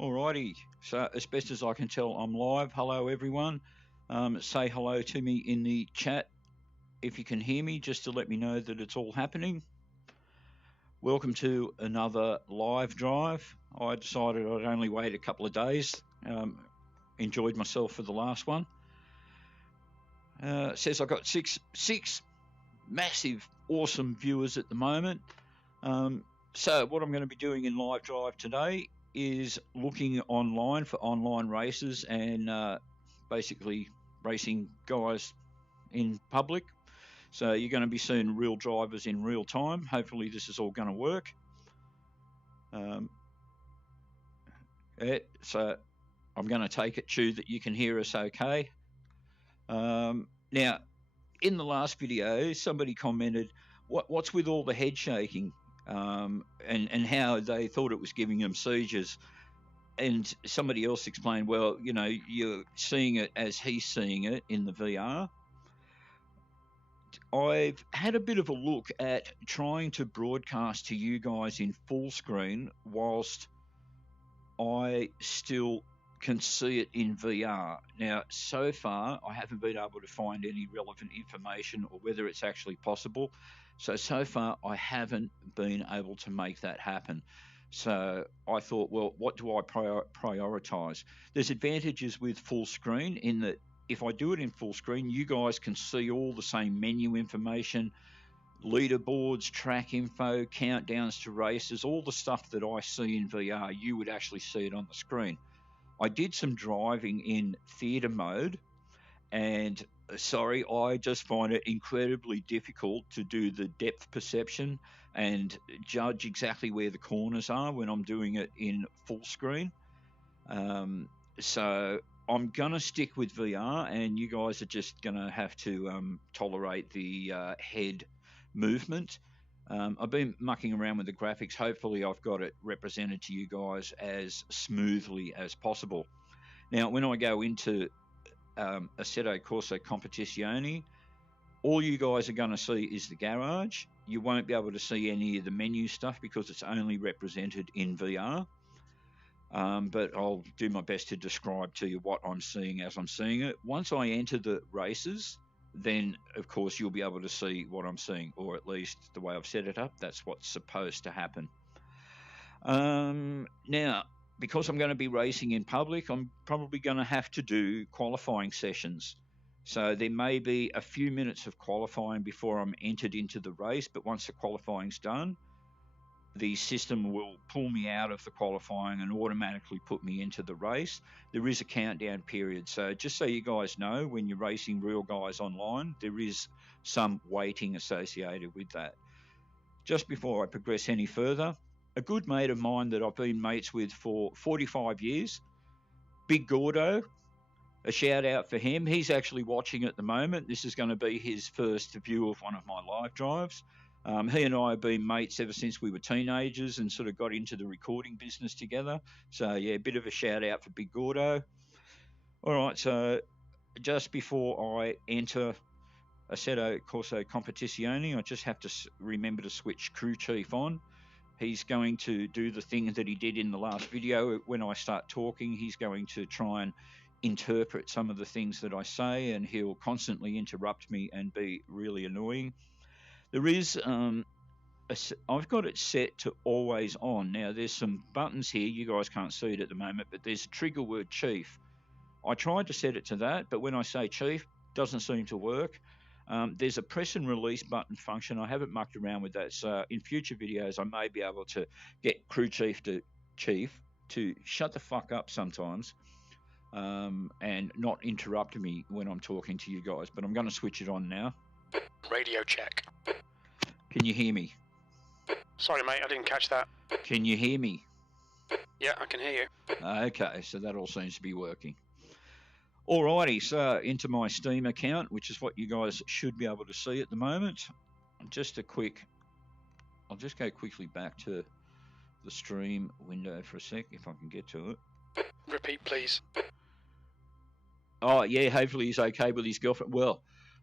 Alrighty, so as best as I can tell, I'm live. Hello, everyone. Say hello to me in the chat if you can hear me, just to let me know that it's all happening. Welcome to another live drive. I decided I'd only wait a couple of days. Enjoyed myself for the last one. Says I've got six massive, awesome viewers at the moment. So what I'm going to be doing in live drive today is looking online for online races and basically racing guys in public. So you're going to be seeing real drivers in real time. Hopefully this is all going to work. So I'm going to take it to that you can hear us okay. Now, in the last video, somebody commented, what's with all the head shaking? And how they thought it was giving them seizures. And somebody else explained, well, you know, you're seeing it as he's seeing it in the VR. I've had a bit of a look at trying to broadcast to you guys in full screen whilst I still can see it in VR. Now, so far, I haven't been able to find any relevant information or whether it's actually possible. So far, I haven't been able to make that happen. So I thought, well, what do I prioritize? There's advantages with full screen in that if I do it in full screen, you guys can see all the same menu information, leaderboards, track info, countdowns to races, all the stuff that I see in VR, you would actually see it on the screen. I did some driving in theatre mode, and sorry, I just find it incredibly difficult to do the depth perception and judge exactly where the corners are when I'm doing it in full screen. So I'm going to stick with VR, and you guys are just going to have to tolerate the head movement. I've been mucking around with the graphics. Hopefully I've got it represented to you guys as smoothly as possible. Now, when I go into Assetto Corsa Competizione, all you guys are going to see is the garage. You won't be able to see any of the menu stuff because it's only represented in VR. But I'll do my best to describe to you what I'm seeing as I'm seeing it. Once I enter the races, then of course you'll be able to see what I'm seeing, or at least the way I've set it up, that's what's supposed to happen. Now, because I'm going to be racing in public, I'm probably going to have to do qualifying sessions. So there may be a few minutes of qualifying before I'm entered into the race, but once the qualifying's done, the system will pull me out of the qualifying and automatically put me into the race. There is a countdown period. So just so you guys know, when you're racing real guys online, there is some waiting associated with that. Just before I progress any further, a good mate of mine that I've been mates with for 45 years, Big Gordo, a shout out for him. He's actually watching at the moment. This is going to be his first view of one of my live drives. He and I have been mates ever since we were teenagers and sort of got into the recording business together. So, yeah, a bit of a shout out for Big Gordo. All right, so just before I enter Assetto Corsa Competizione, I just have to remember to switch crew chief on. He's going to do the thing that he did in the last video. When I start talking, he's going to try and interpret some of the things that I say, and he'll constantly interrupt me and be really annoying. There is, I've got it set to always on. Now, there's some buttons here. You guys can't see it at the moment, but there's a trigger word chief. I tried to set it to that, but when I say chief, it doesn't seem to work. There's a press and release button function. I haven't mucked around with that. So in future videos, I may be able to get crew chief to shut the fuck up sometimes and not interrupt me when I'm talking to you guys. But I'm going to switch it on now. Radio check. Can you hear me? Sorry, mate, I didn't catch that. Can you hear me? Yeah, I can hear you. Okay, so that all seems to be working. Alrighty, so into my Steam account, which is what you guys should be able to see at the moment. I'll just go quickly back to the stream window for a sec, if I can get to it. Repeat, please. Oh, yeah, hopefully he's okay with his girlfriend. Well,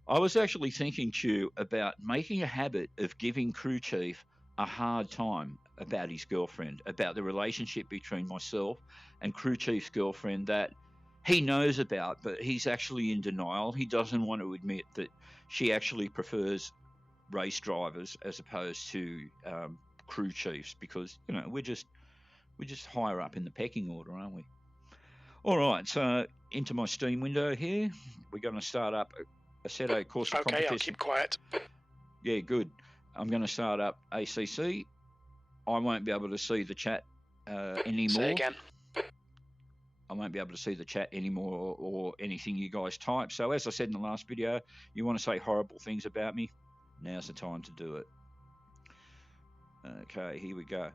I was actually thinking, Stu, about making a habit of giving crew chief a hard time about his girlfriend, about the relationship between myself and crew chief's girlfriend that he knows about, but he's actually in denial. He doesn't want to admit that she actually prefers race drivers as opposed to crew chiefs, because we're just higher up in the pecking order, aren't we? All right, so into my Steam window here, we're going to start up Assetto course of competition. Okay, I'll keep quiet. Yeah, good. I'm going to start up ACC. I won't be able to see the chat anymore. Say again. I won't be able to see the chat anymore or anything you guys type. So as I said in the last video, you want to say horrible things about me, now's the time to do it. Okay, here we go.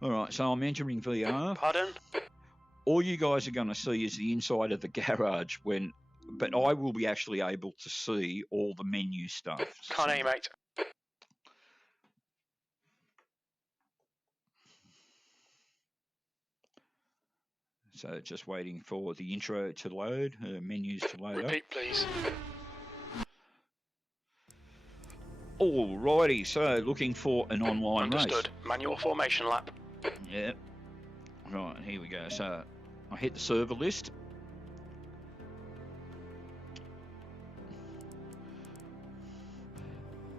All right, so I'm entering VR. Pardon? All you guys are going to see is the inside of the garage, but I will be actually able to see all the menu stuff. Can't hear you, mate. So just waiting for the intro to load, menus to load Repeat, please. Alrighty, so looking for an online Understood. race. Manual formation lap. Yeah. Right, here we go. So I hit the server list.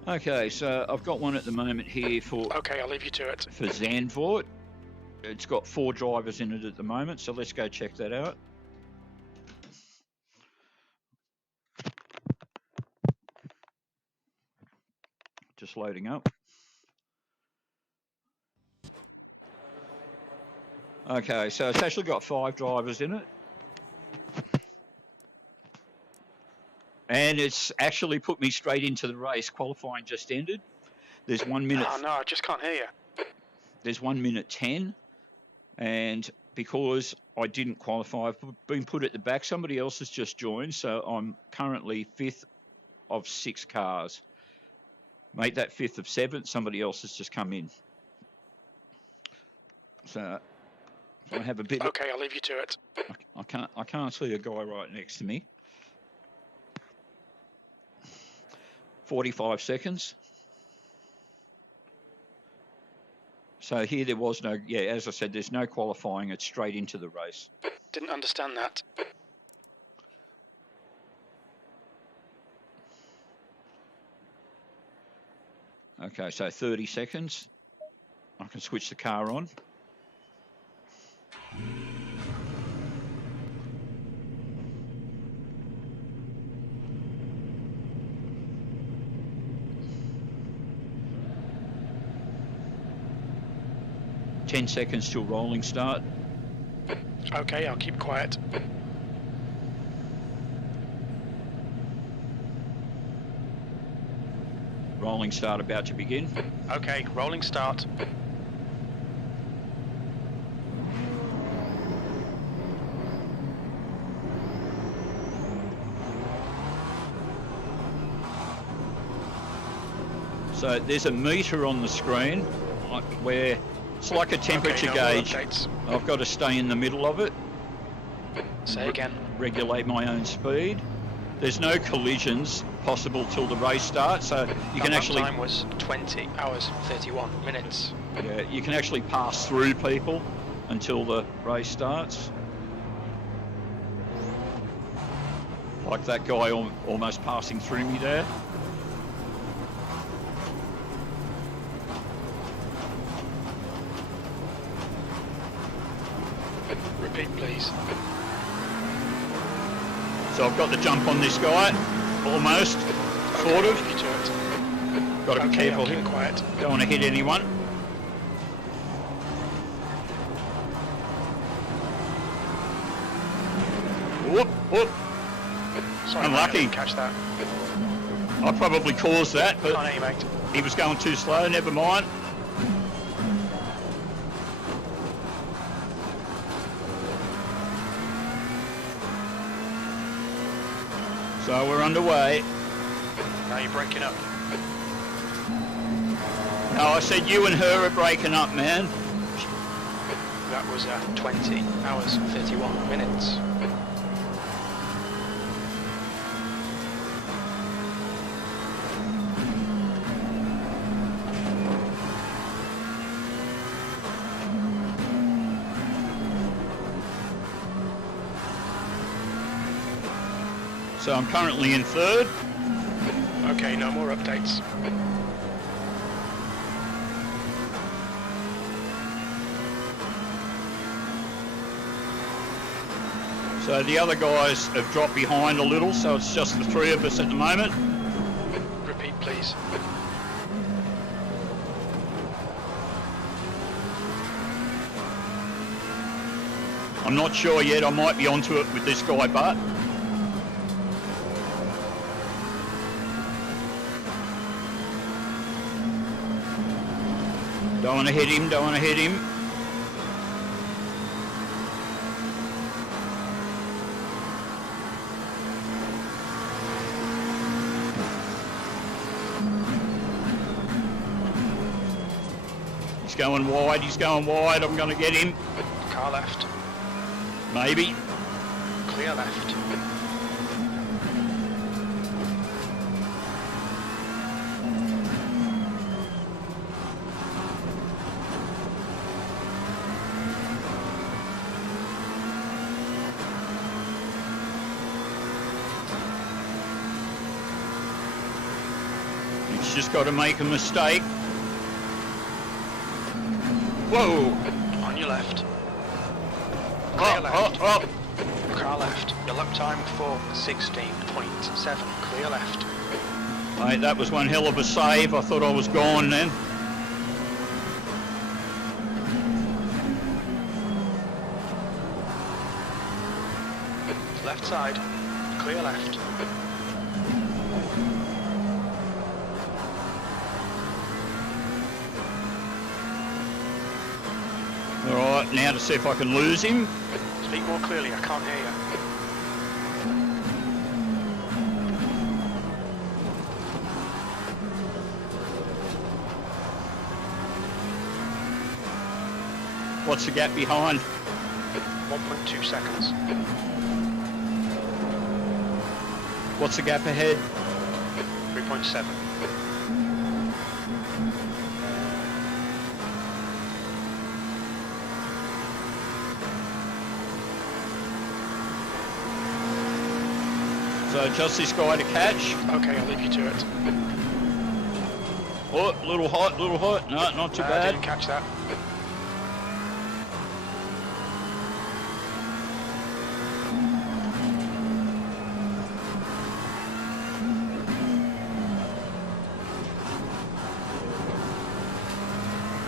Okay, so I've got one at the moment here for... Okay, I'll leave you to it. For Zandvoort. It's got 4 drivers in it at the moment, so let's go check that out. Just loading up. Okay, so it's actually got 5 drivers in it. And it's actually put me straight into the race. Qualifying just ended. There's 1 minute... Oh, no, I just can't hear you. There's 1 minute 10. And because I didn't qualify, I've been put at the back. Somebody else has just joined, so I'm currently 5th of 6 cars. Make that 5th of 7th. Somebody else has just come in. So I have a bit. Okay, I'll leave you to it. I can't see a guy right next to me. 45 seconds. So here there was no, as I said, there's no qualifying. It's straight into the race. Didn't understand that. Okay, so 30 seconds. I can switch the car on. Ten seconds till rolling start. Okay, I'll keep quiet. Rolling start about to begin. Okay, rolling start. So there's a meter on the screen where it's like a temperature gauge. I've got to stay in the middle of it. Say again. Regulate my own speed. There's no collisions possible till the race starts, so you can actually... time was 20 hours, 31 minutes. Yeah, you can actually pass through people until the race starts. Like that guy almost passing through me there. Repeat, please. So I've got the jump on this guy, almost, sort of. Got to be careful here. Quiet. Don't want to hit anyone. Whoop, whoop. Sorry, unlucky. Mate, I didn't catch that. I probably caused that, but Can't hear you, mate. He was going too slow, never mind. So we're underway. Now you're breaking up. No, I said you and her are breaking up, man. That was 20 hours, 31 minutes. So I'm currently in third. Okay, no more updates. So the other guys have dropped behind a little, so it's just the three of us at the moment. Repeat, please. I'm not sure yet, I might be onto it with this guy, but don't want to hit him, don't want to hit him. He's going wide, I'm going to get him. Car left. Maybe. Clear left. He's just got to make a mistake. Whoa! On your left. Clear left. Oh. Car left. Your lap time 4:16.7. Clear left. Mate, that was one hell of a save. I thought I was gone then. Left side. Clear left. Alright, now to see if I can lose him. Speak more clearly, I can't hear you. What's the gap behind? 1.2 seconds. What's the gap ahead? 3.7. So just this guy to catch. Okay, I'll leave you to it. Oh, little hot. No, not too I bad. didn't catch that.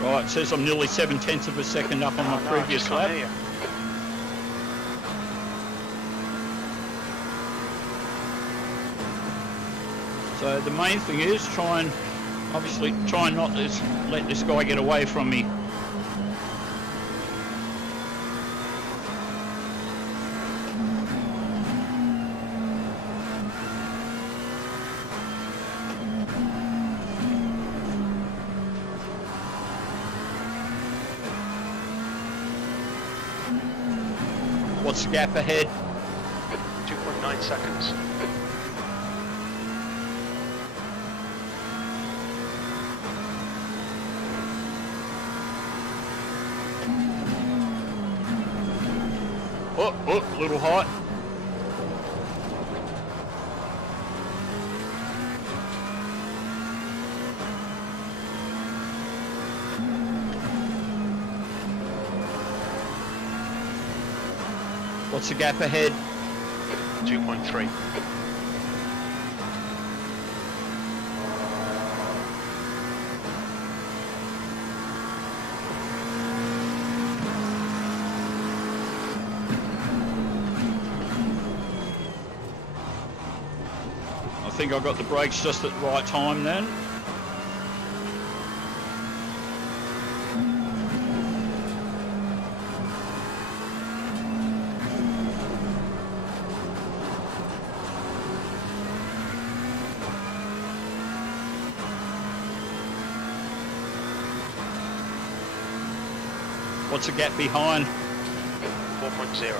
Right, it says I'm nearly 7/10 of a second up on my previous lap. Hear you. So the main thing is try not to let this guy get away from me. What's the gap ahead? 2.9 seconds. Oh, a little hot. What's the gap ahead? 2.3. I think I got the brakes just at the right time then. What's the gap behind? 4.0.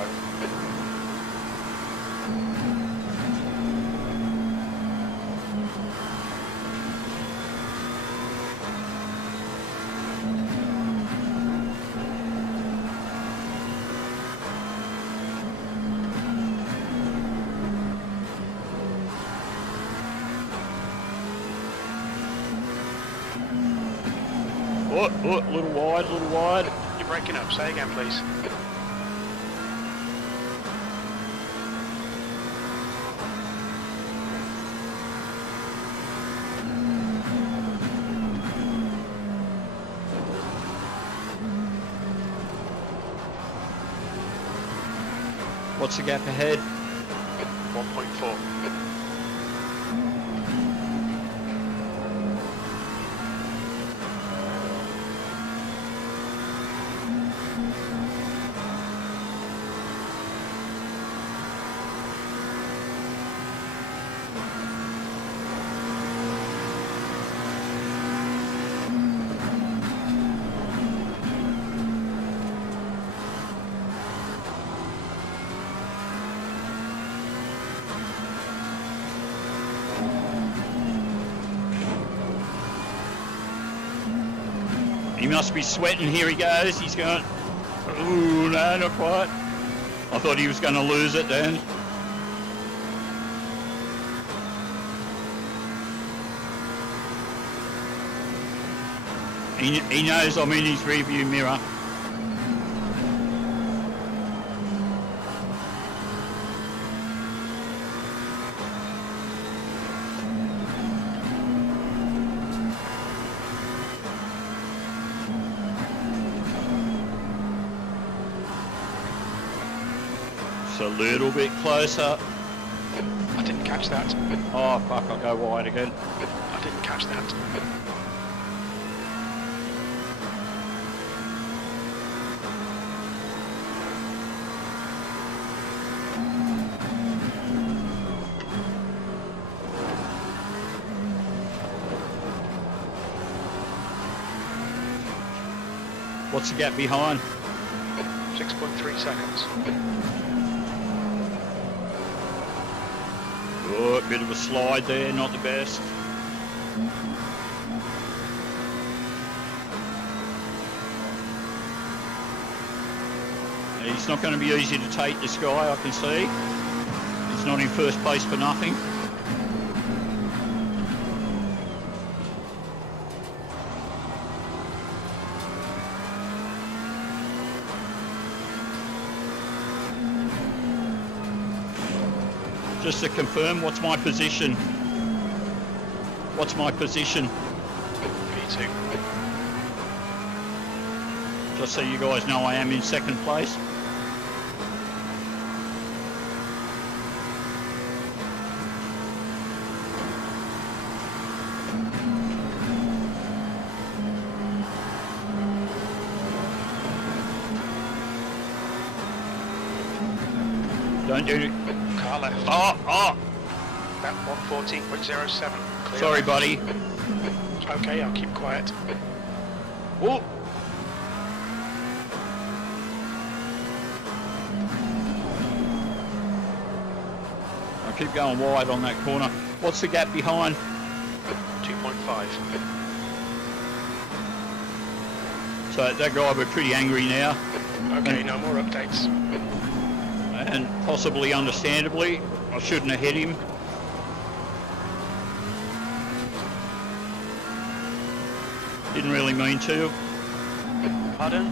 a little wide, a little wide. You're breaking up. Say again, please. What's the gap ahead? 1.4. He must be sweating. Here he goes. He's going. Ooh, no, not quite. I thought he was going to lose it then. He knows I'm in his rearview mirror. A little bit closer. I didn't catch that. Oh fuck, I'll go wide again. I didn't catch that. What's the gap behind? 6.3 seconds. Oh, a bit of a slide there, not the best. It's not going to be easy to take this guy, I can see. He's not in first place for nothing. Just to confirm, what's my position? What's my position? P2. Just so you guys know, I am in second place. Don't do it. Car left. Oh! About 114.07. Clear. Sorry, buddy. Okay, I'll keep quiet. Oh! I'll keep going wide on that corner. What's the gap behind? 2.5. So that guy, we're pretty angry now. Okay, no more updates. And possibly understandably, I shouldn't have hit him. Didn't really mean to. Pardon?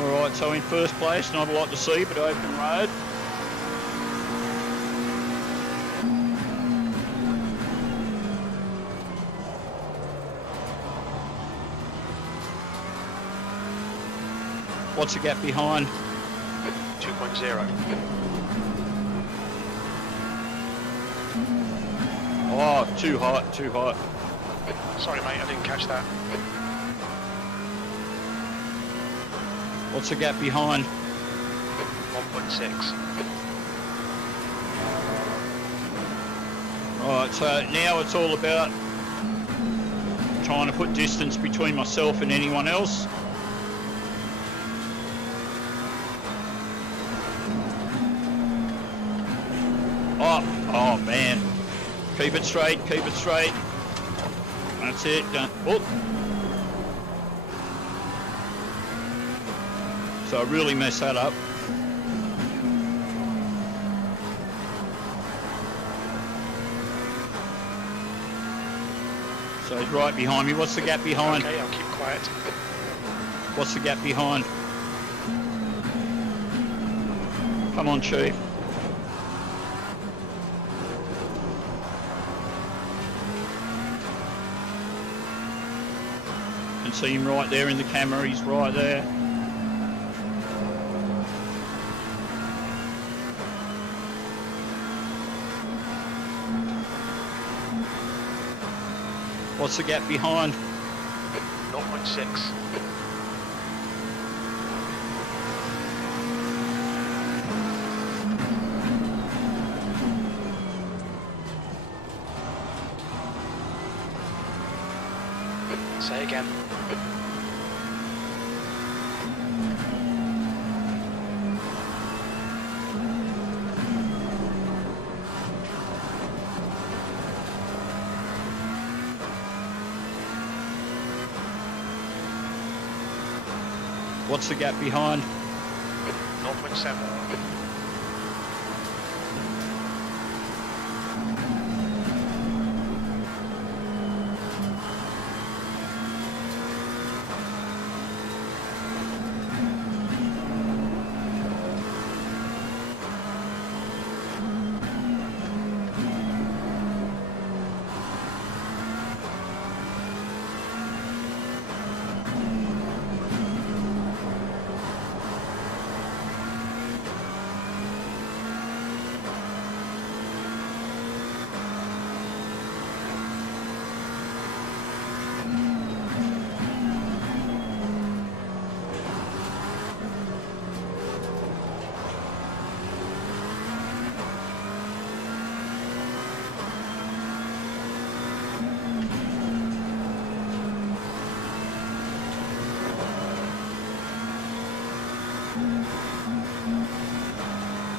Alright, so in first place, not a lot to see, but open road. What's the gap behind? 2.0. Oh, too hot, too hot. Sorry, mate, I didn't catch that. What's the gap behind? 1.6. Alright, so now it's all about trying to put distance between myself and anyone else. Oh man. Keep it straight, keep it straight. That's it. Don't, oh. So I really messed that up. So he's right behind me. What's the gap behind? Okay, I'll keep quiet. What's the gap behind? Come on, Chief. Can see him right there in the camera. He's right there. What's the gap behind? 0.6. Say again. What's the gap behind? 0.7.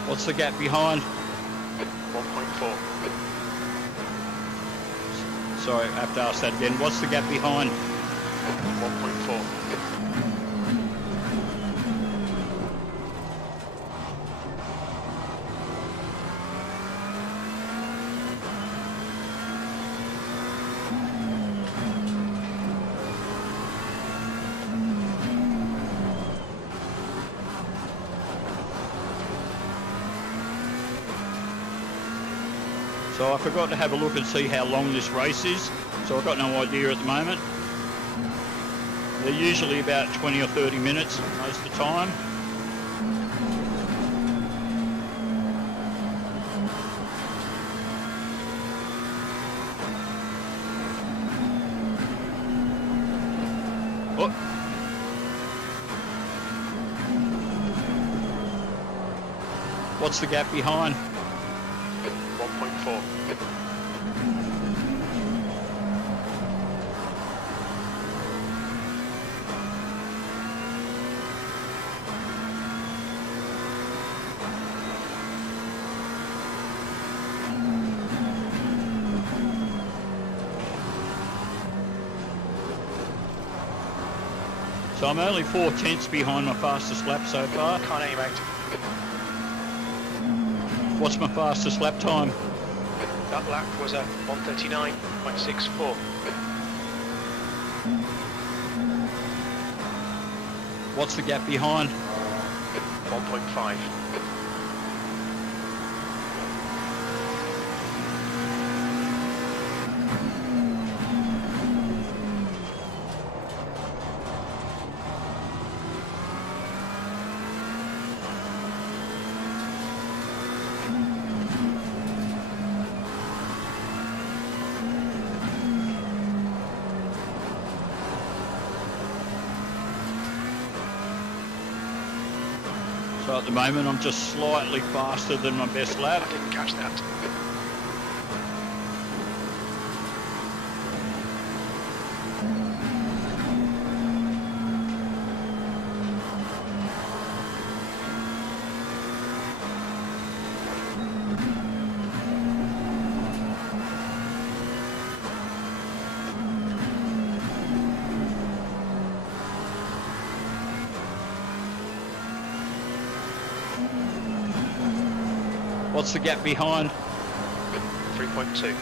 What's the gap behind? 1.4. Sorry, I have to ask that again. What's the gap behind? 1.4. So I forgot to have a look and see how long this race is. So I've got no idea at the moment. They're usually about 20 or 30 minutes most of the time. Oh. What's the gap behind? 1.4. So I'm only 4/10 behind my fastest lap so far. Can't aim out. What's my fastest lap time? That lap was a 1:39.64. What's the gap behind? 1.5. So at the moment I'm just slightly faster than my best lap. I didn't catch that. What's the gap behind? 3.2.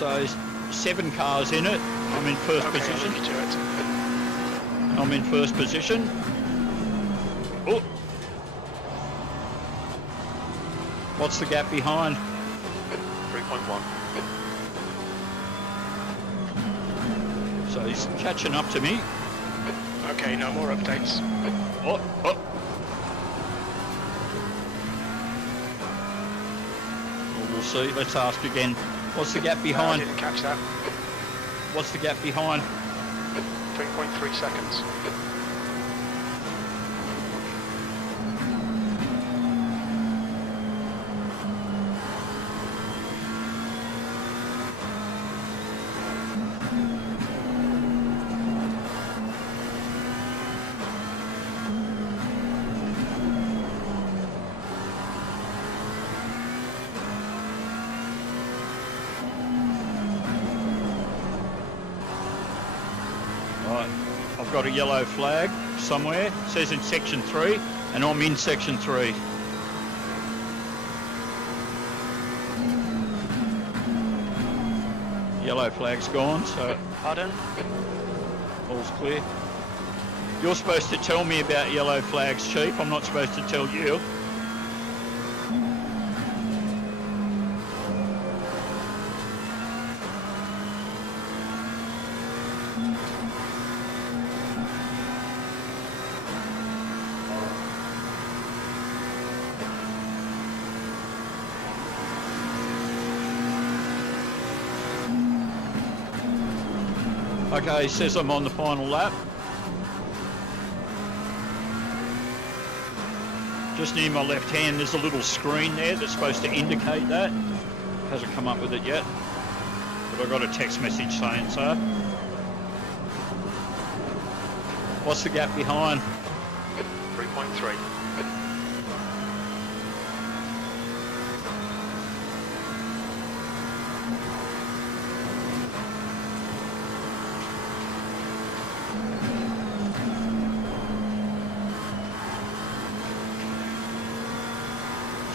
So 7 cars in it. I'm in first position. Leave you to it. I'm in first position. Oh. What's the gap behind? 3.1. So he's catching up to me. Okay, no more updates. Oh, oh. Well, we'll see. Let's ask again. What's the gap behind? I didn't catch that. What's the gap behind? 3.3 seconds. I've got a yellow flag somewhere. It says in section 3, and I'm in section 3. Yellow flag's gone, so Pardon? all's clear. You're supposed to tell me about yellow flags, Chief. I'm not supposed to tell you. Okay, it says I'm on the final lap. Just near my left hand, there's a little screen there that's supposed to indicate that. Hasn't come up with it yet, but I got a text message saying so. What's the gap behind? 3.3.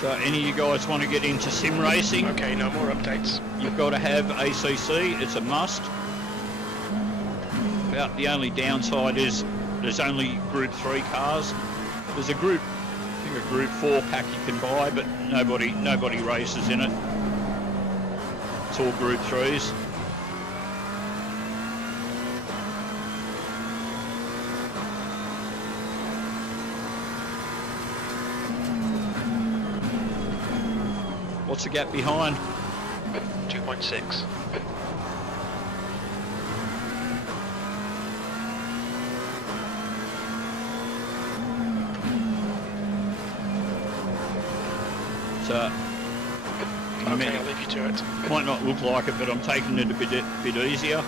So any of you guys want to get into sim racing? Okay, no more updates. You've got to have ACC, it's a must. About the only downside is there's only Group 3 cars. There's a Group 4 pack you can buy, but nobody races in it. It's all Group 3s. What's the gap behind? 2.6. So, Okay, I'll leave you to it. might not look like it, but I'm taking it a bit easier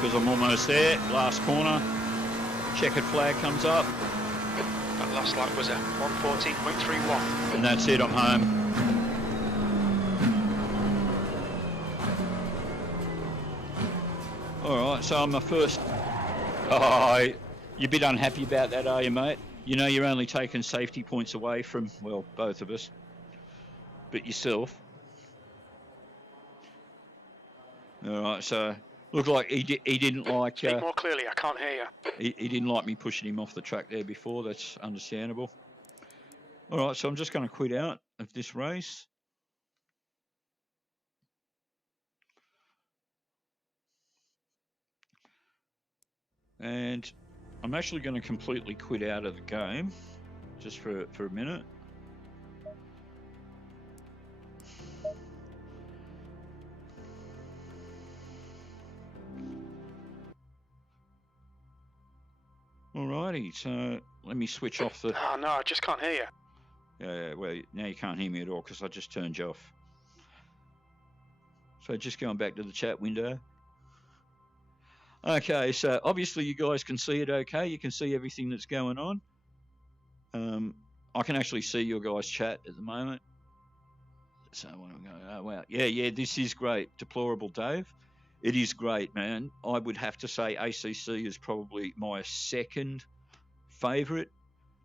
because I'm almost there. Last corner, checkered flag comes up. That last lap was a 140.31. And that's it, I'm home. Alright, so I'm my first... Oh, you're a bit unhappy about that, are you, mate? You know you're only taking safety points away from, well, both of us. But yourself. Alright, so... Look like he didn't like... Speak more clearly, I can't hear you. He didn't like me pushing him off the track there before, that's understandable. Alright, so I'm just going to quit out of this race. And I'm actually going to completely quit out of the game, just for a minute. All right. Alrighty, so let me switch off the... Oh no, I just can't hear you. Yeah, well, now you can't hear me at all because I just turned you off. So just going back to the chat window. Okay, so obviously you guys can see it okay. You can see everything that's going on. I can actually see your guys' chat at the moment. So what am I going? Oh, wow. Yeah, this is great. Deplorable Dave. It is great, man. I would have to say ACC is probably my second favourite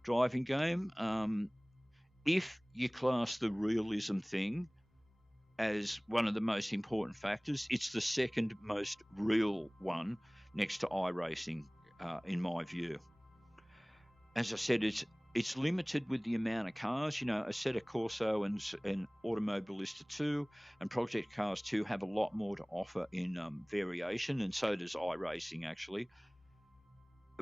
driving game. If you class the realism thing as one of the most important factors, it's the second most real one next to iRacing, in my view. As I said, it's limited with the amount of cars. You know, Assetto Corsa and Automobilista 2 and Project Cars 2 have a lot more to offer in variation, and so does iRacing, actually.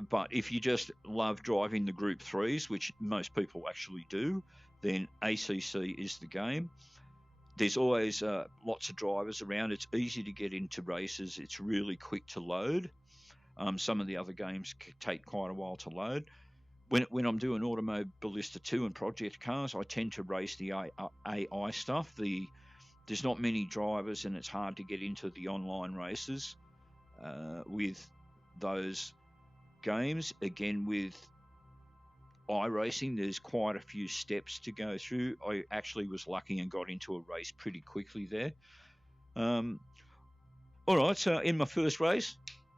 But if you just love driving the Group 3s, which most people actually do, then ACC is the game. There's always lots of drivers around. It's easy to get into races. It's really quick to load. Some of the other games take quite a while to load. When I'm doing Automobilista 2 and Project Cars, I tend to race the AI stuff. There's not many drivers, and it's hard to get into the online races with those games. Again, with iRacing, there's quite a few steps to go through. I actually was lucky and got into a race pretty quickly there. All right, so in my first race,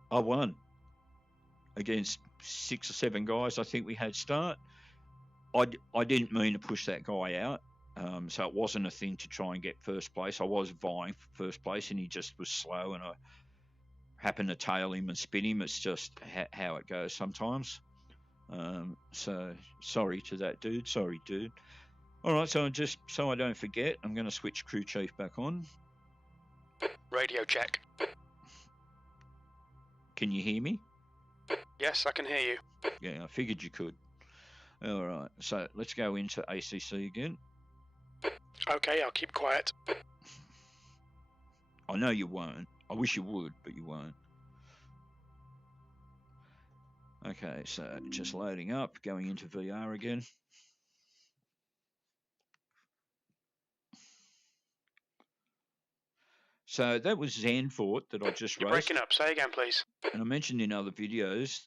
I won against 6 or 7 guys I think we had start. I didn't mean to push that guy out, so it wasn't a thing to try and get first place. I was vying for first place, and he just was slow, and I happened to tail him and spin him. It's just how it goes sometimes. So sorry to that dude. Sorry, dude. All right, so just so I don't forget, I'm going to switch crew chief back on. Radio check. Can you hear me? Yes, I can hear you. Yeah, I figured you could. All right, so let's go into ACC again. Okay, I'll keep quiet. I know you won't. I wish you would, but you won't. Okay, so just loading up, going into VR again. So that was Zandvoort that I just You're raced. breaking up. Say again, please. And I mentioned in other videos,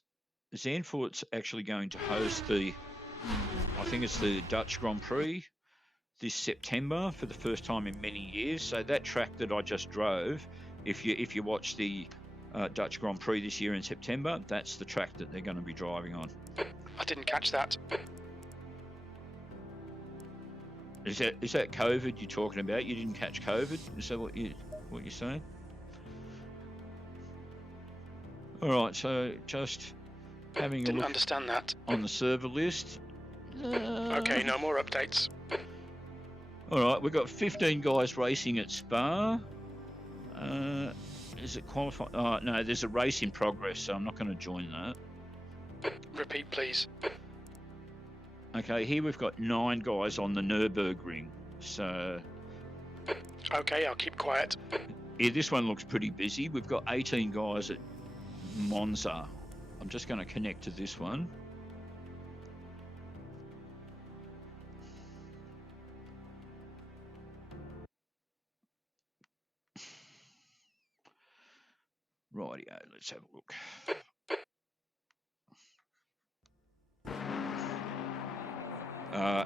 Zandvoort's actually going to host I think it's the Dutch Grand Prix this September for the first time in many years. So that track that I just drove, if you watch the Dutch Grand Prix this year in September, that's the track that they're going to be driving on. I didn't catch that. Is that COVID you're talking about? You didn't catch COVID? Is that what you're saying? All right, so just having a look. Didn't understand that. On the server list. Okay, no more updates. All right, we've got 15 guys racing at Spa. Is it qualified? Oh, no, there's a race in progress, so I'm not going to join that. Repeat, please. Okay, here we've got 9 guys on the Nürburgring. So... Okay, I'll keep quiet. Yeah, this one looks pretty busy. We've got 18 guys at Monza. I'm just going to connect to this one. Rightio, let's have a look.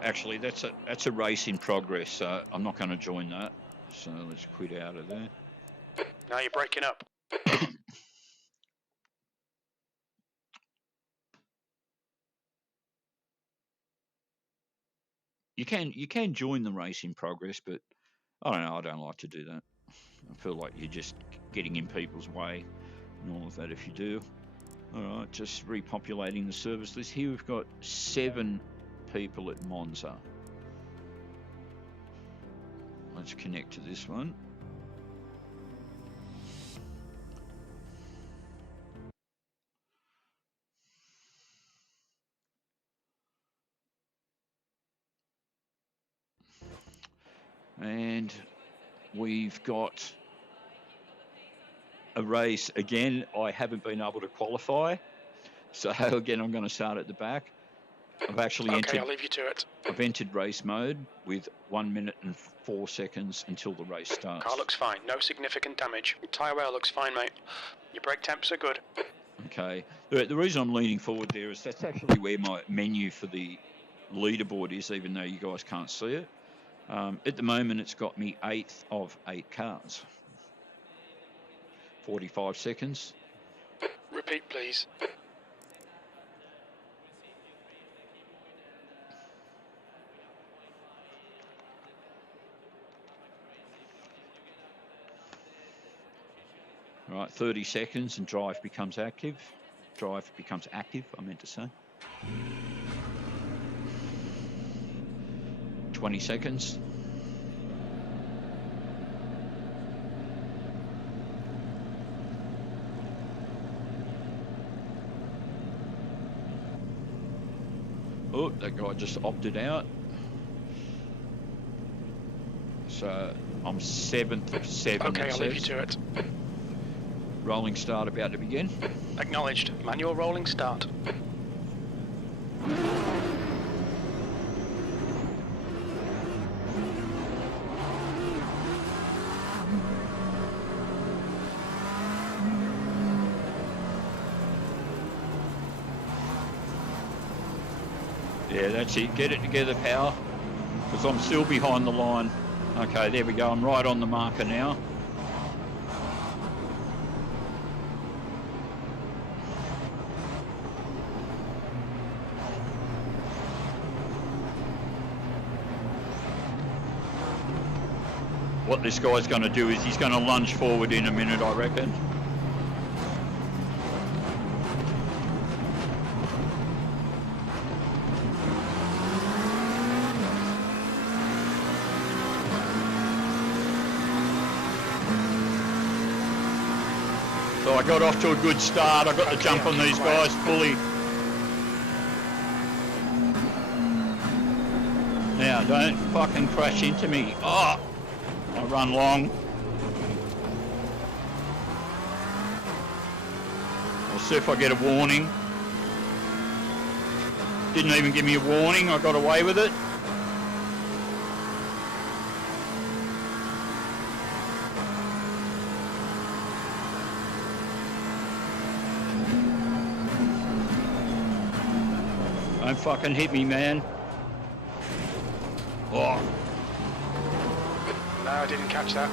Actually, that's a race in progress, so I'm not going to join that. So let's quit out of there. Now you're breaking up. You can join the race in progress, but I don't know. I don't like to do that. I feel like you're just getting in people's way and all of that if you do. All right, just repopulating the service list. Here we've got 7 people at Monza. Let's connect to this one. And we've got a race again. I haven't been able to qualify, So again, I'm going to start at the back. I've actually Okay, I'll leave you to it. I've entered race mode with 1 minute and 4 seconds until the race starts. Car looks fine, no significant damage. Tyre wear looks fine, mate. Your brake temps are good. Okay. The reason I'm leaning forward there is that's actually where my menu for the leaderboard is, even though you guys can't see it. At the moment, it's got me 8th of 8 cars. 45 seconds. Repeat, please. Right, 30 seconds and drive becomes active. Drive becomes active, I meant to say. 20 seconds. Oh, that guy just opted out. So I'm 7th of 7. Okay, I'll leave you to it. Rolling start about to begin. Acknowledged. Manual rolling start. Yeah, that's it. Get it together, pal. Because I'm still behind the line. Okay, there we go. I'm right on the marker now. What this guy's going to do is he's going to lunge forward in a minute, I reckon. So I got off to a good start. I got the jump on these guys fully. Now, don't fucking crash into me. Oh, I run long. I'll see if I get a warning. Didn't even give me a warning. I got away with it. Don't fucking hit me, man. Oh. No, I didn't catch that.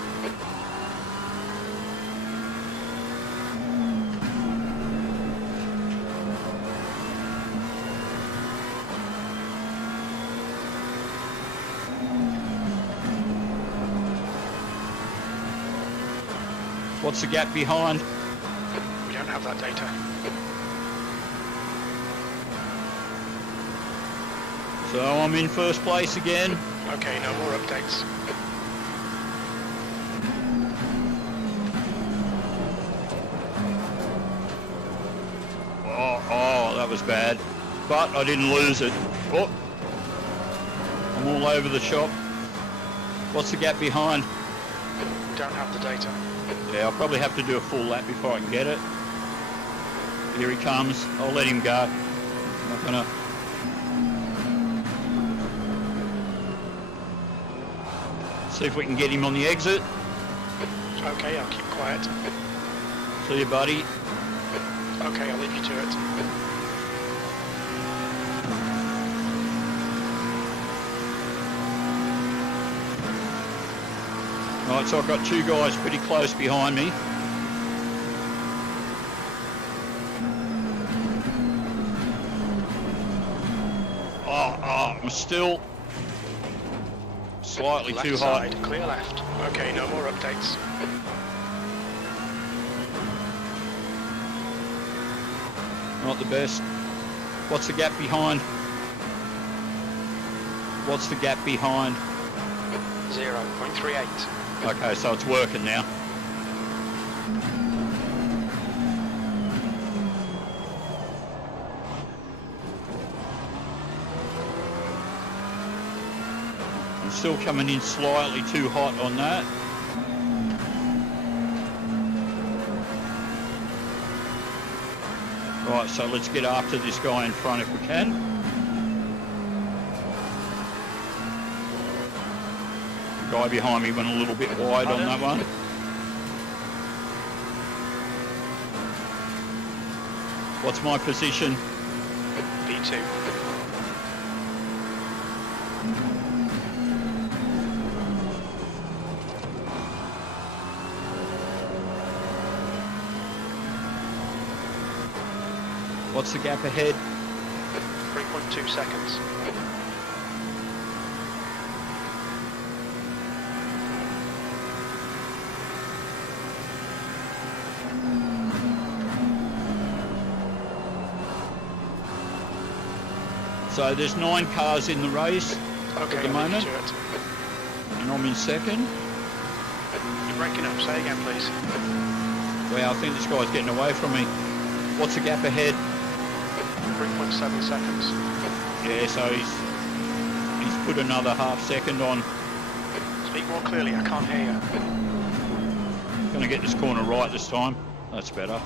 What's the gap behind? We don't have that data. So I'm in first place again. Okay, no more updates. Oh, that was bad. But I didn't lose it. Oh, I'm all over the shop. What's the gap behind? We don't have the data. Yeah, I'll probably have to do a full lap before I can get it. Here he comes. I'll let him go. I'm not gonna... See if we can get him on the exit. Okay, I'll keep quiet. See you, buddy. Okay, I'll leave you to it. Right, so I've got two guys pretty close behind me. Oh, I'm still slightly Left too hot. side, clear left. Okay, no more updates. Not the best. What's the gap behind? What's the gap behind? 0.38. Okay, so it's working now. I'm still coming in slightly too hot on that. Right, so let's get after this guy in front if we can. The guy behind me went a little bit wide on that one. What's my position? B2. What's the gap ahead? 3.2 seconds. So there's 9 cars in the race Okay, at the moment, Bitchute. and I'm in second. You're breaking up. Say again, please. Well, I think this guy's getting away from me. What's the gap ahead? 3.7 seconds. Yeah, so he's put another half second on. Speak more clearly. I can't hear you. Gonna get this corner right this time. That's better.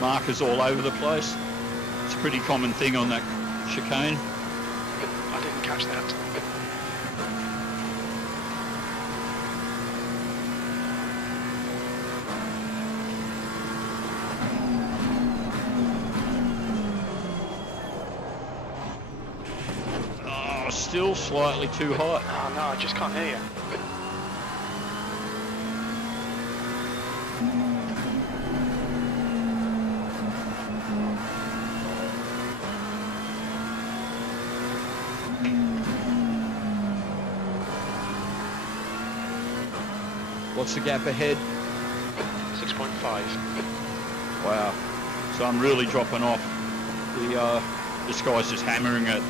Markers all over the place. It's a pretty common thing on that chicane. I didn't catch that. Oh, still slightly too hot. Oh no, I just can't hear you. What's the gap ahead? 6.5. Wow. So I'm really dropping off. This guy's just hammering it.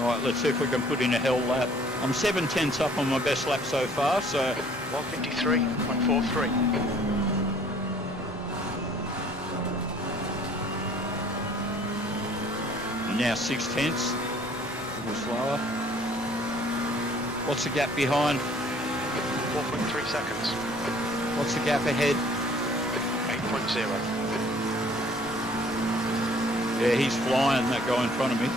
Alright, let's see if we can put in a hell lap. I'm 7/10 up on my best lap so far, so 153.43. now 6/10. A little slower. What's the gap behind? 4.3 seconds. What's the gap ahead? 8.0. Yeah, he's flying, that guy in front of me.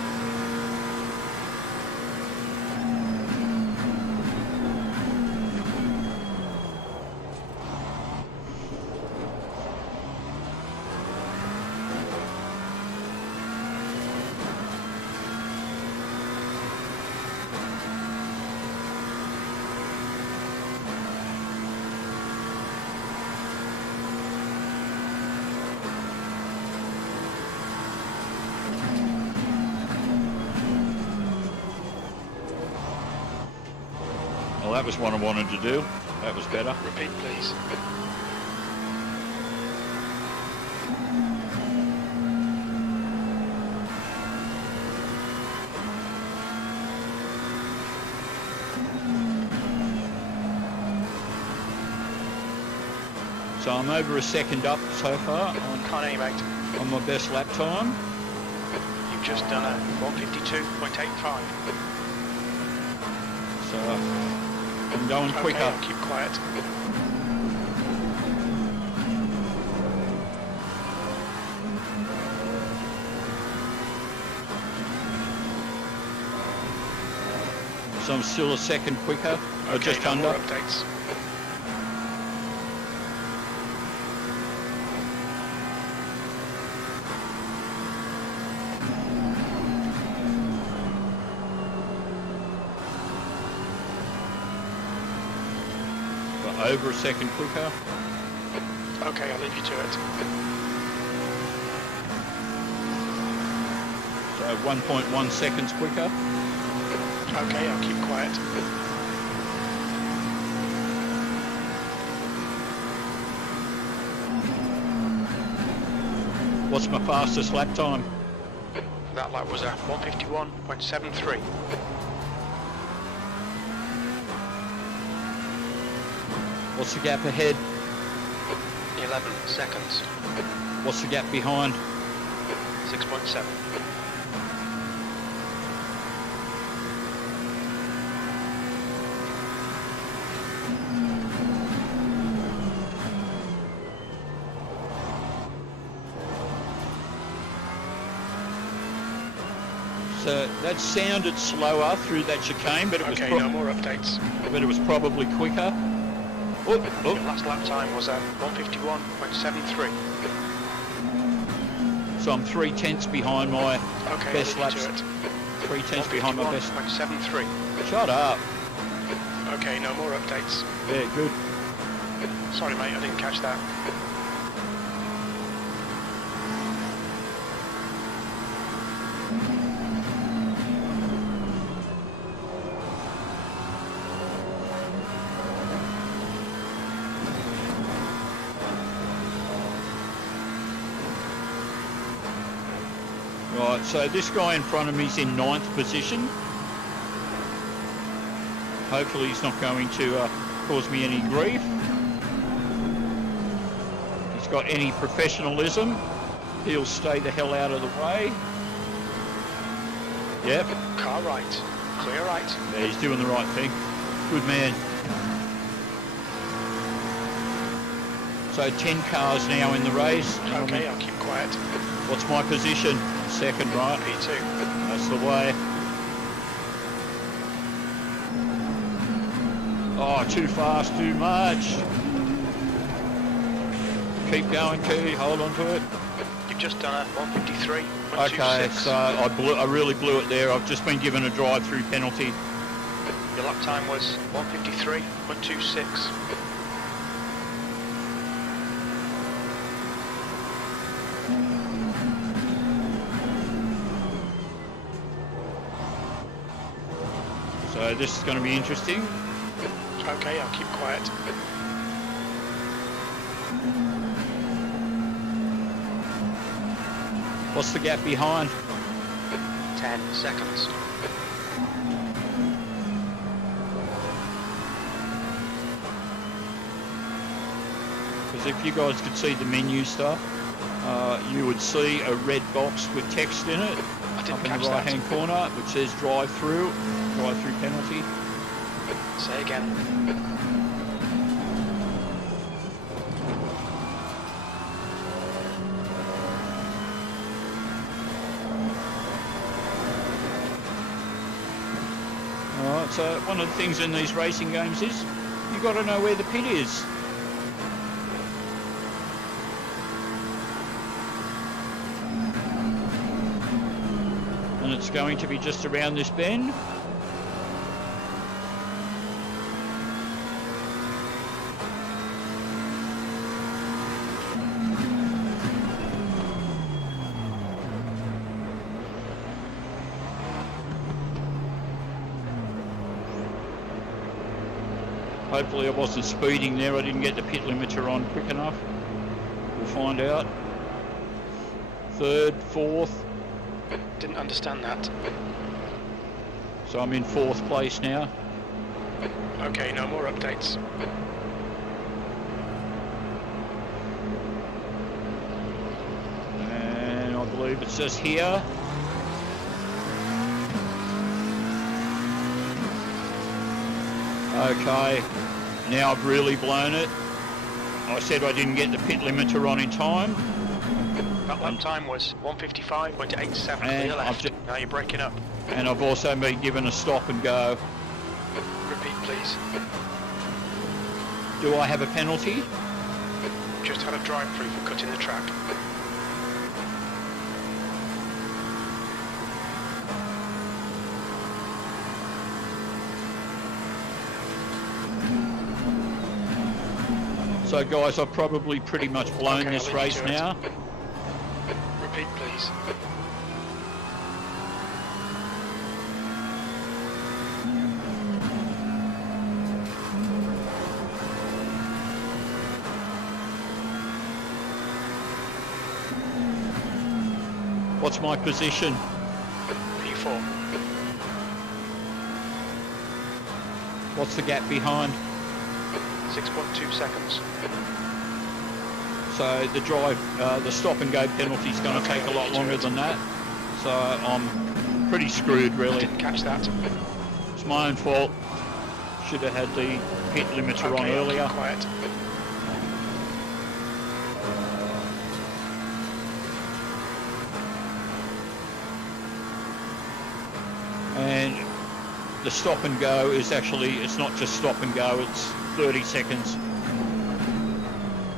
Well, that was what I wanted to do. That was better. Repeat, please. So I'm over a second up so far Can't hear you, mate. on my best lap time. You've just done a 152.85. So I'm going quicker. Okay, I'll keep quiet. So I'm still a second quicker, or Okay, just no under. more updates. But over a second quicker. Okay, I'll leave you to it. So 1.1 seconds quicker. Okay, I'll keep quiet. What's my fastest lap time? That lap was a 151.73. What's the gap ahead? 11 seconds. What's the gap behind? 6.7. So that sounded slower through that chicane, but it was Okay, no more updates. but it was probably quicker. Oh, Your last lap time was at 151.73. So I'm 3/10 behind my Okay, best I'll leave you laps. to it. 3/10 behind my best. 151.73. Shut up. Okay, no more updates. Yeah, good. Sorry mate, I didn't catch that. Right, so this guy in front of me is in 9th position. Hopefully he's not going to cause me any grief. If he's got any professionalism, he'll stay the hell out of the way. Yep. Car right. Clear right. Yeah, he's doing the right thing. Good man. So 10 cars now in the race. Okay, I'll keep quiet. What's my position? Second, right? P2. That's the way. Oh, too fast, too much. Keep going, Key. Hold on to it. You've just done a 153.26. Okay, so I really blew it there. I've just been given a drive-through penalty. Your lap time was 153.26. So this is going to be interesting. Okay, I'll keep quiet. What's the gap behind? 10 seconds. Because if you guys could see the menu stuff, you would see a red box with text in it up in the right-hand corner, which says drive-through penalty. Say again. Alright, so one of the things in these racing games is you've got to know where the pit is. And it's going to be just around this bend. Hopefully I wasn't speeding there. I didn't get the pit limiter on quick enough. We'll find out. Third, fourth. Didn't understand that. So I'm in 4th place now. Okay, no more updates. And I believe it says here. Okay, now I've really blown it. I said I didn't get the pit limiter on in time. That lap time was 155.87 And clear left. Now you're breaking up. And I've also been given a stop and go. Repeat, please. Do I have a penalty? Just had a drive-through for cutting the track. So guys, I've probably pretty much blown Okay, this I'll leave race you to it. now. Repeat, please. What's my position? 4. What's the gap behind? 6.2 seconds. So the the stop and go penalty is going to take a lot longer than that. So I'm pretty screwed, really. Didn't catch that. It's my own fault. Should have had the pit limiter on earlier. I'll keep quiet. And the stop and go is actually, it's not just stop and go, it's 30 seconds.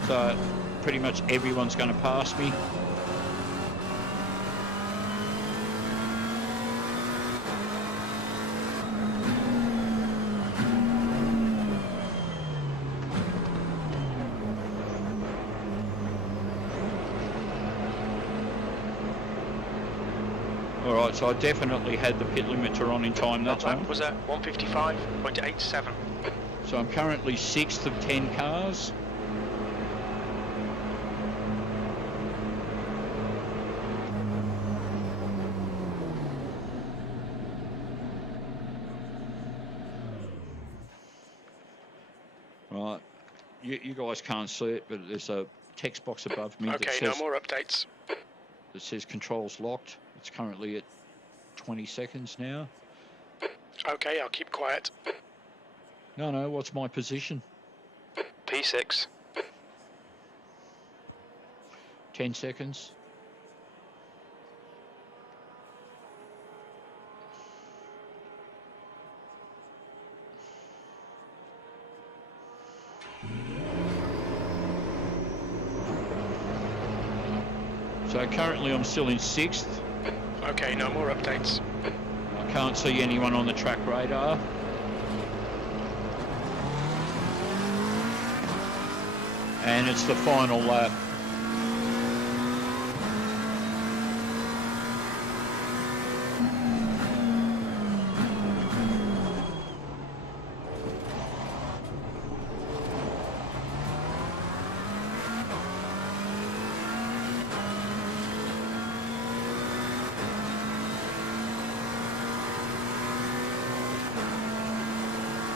So pretty much everyone's going to pass me. Alright, so I definitely had the pit limiter on in time that time. Lap was at 155.87. So I'm currently 6th of 10 cars. Right, you guys can't see it, but there's a text box above me Okay, no more updates. That says controls locked. It's currently at 20 seconds now. Okay, I'll keep quiet. No, what's my position? P6. 10 seconds. So currently I'm still in 6th. Okay, no more updates. I can't see anyone on the track radar. And it's the final lap.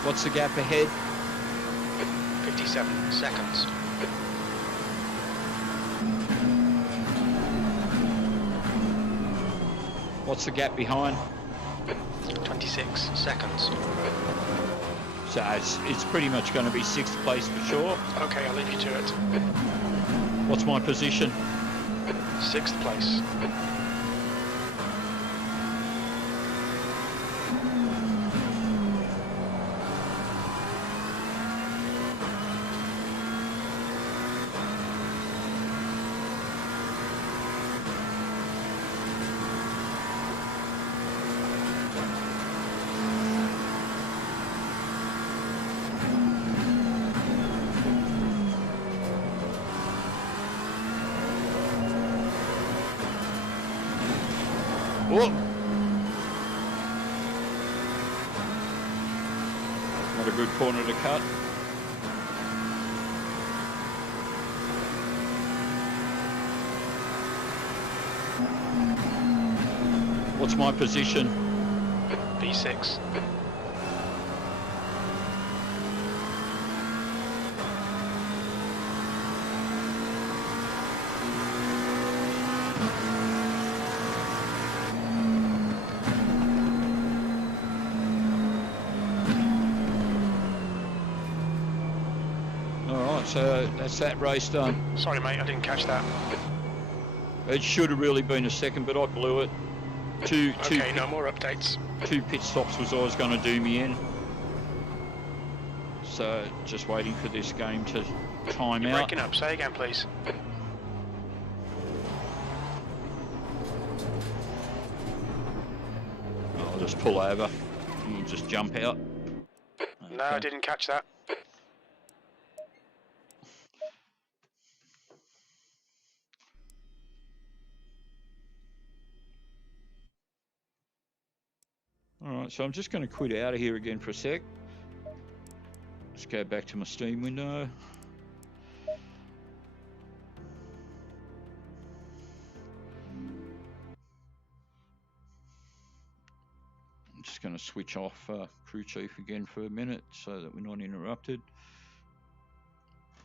What's the gap ahead? 57 seconds. What's the gap behind? 26 seconds. So it's pretty much going to be 6th place for sure. Okay, I'll leave you to it. What's my position? 6th place. Whoa. Not a good corner to cut. What's my position? P6. So that's that race done. Sorry, mate, I didn't catch that. It should have really been a second, but I blew it. Okay, no more updates. 2 pit stops was always going to do me in. So just waiting for this game to time You're out. breaking up. Say again, please. I'll just pull over and just jump out. Okay. No, I didn't catch that. Alright, so I'm just going to quit out of here again for a sec. Just go back to my Steam window. I'm just going to switch off crew chief again for a minute so that we're not interrupted.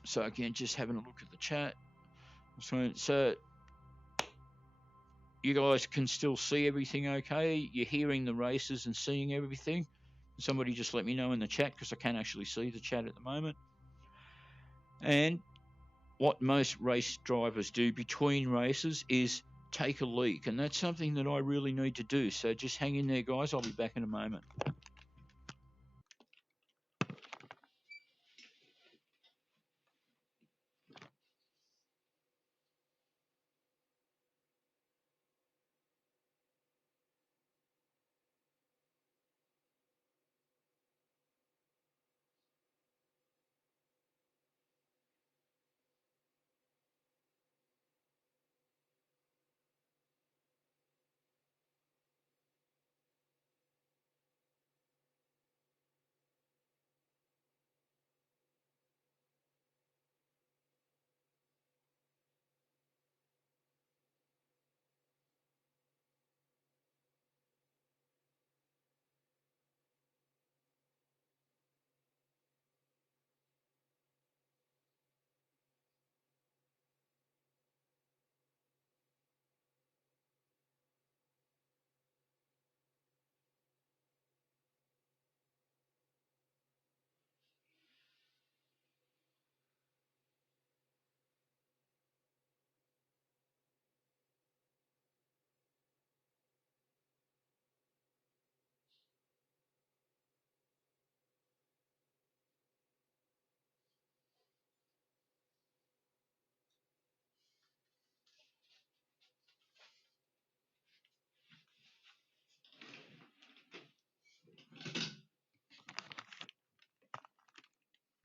So again, just having a look at the chat. So you guys can still see everything okay? You're hearing the races and seeing everything? Somebody just let me know in the chat, because I can't actually see the chat at the moment. And what most race drivers do between races is take a leak, and that's something that I really need to do. So just hang in there, guys. I'll be back in a moment.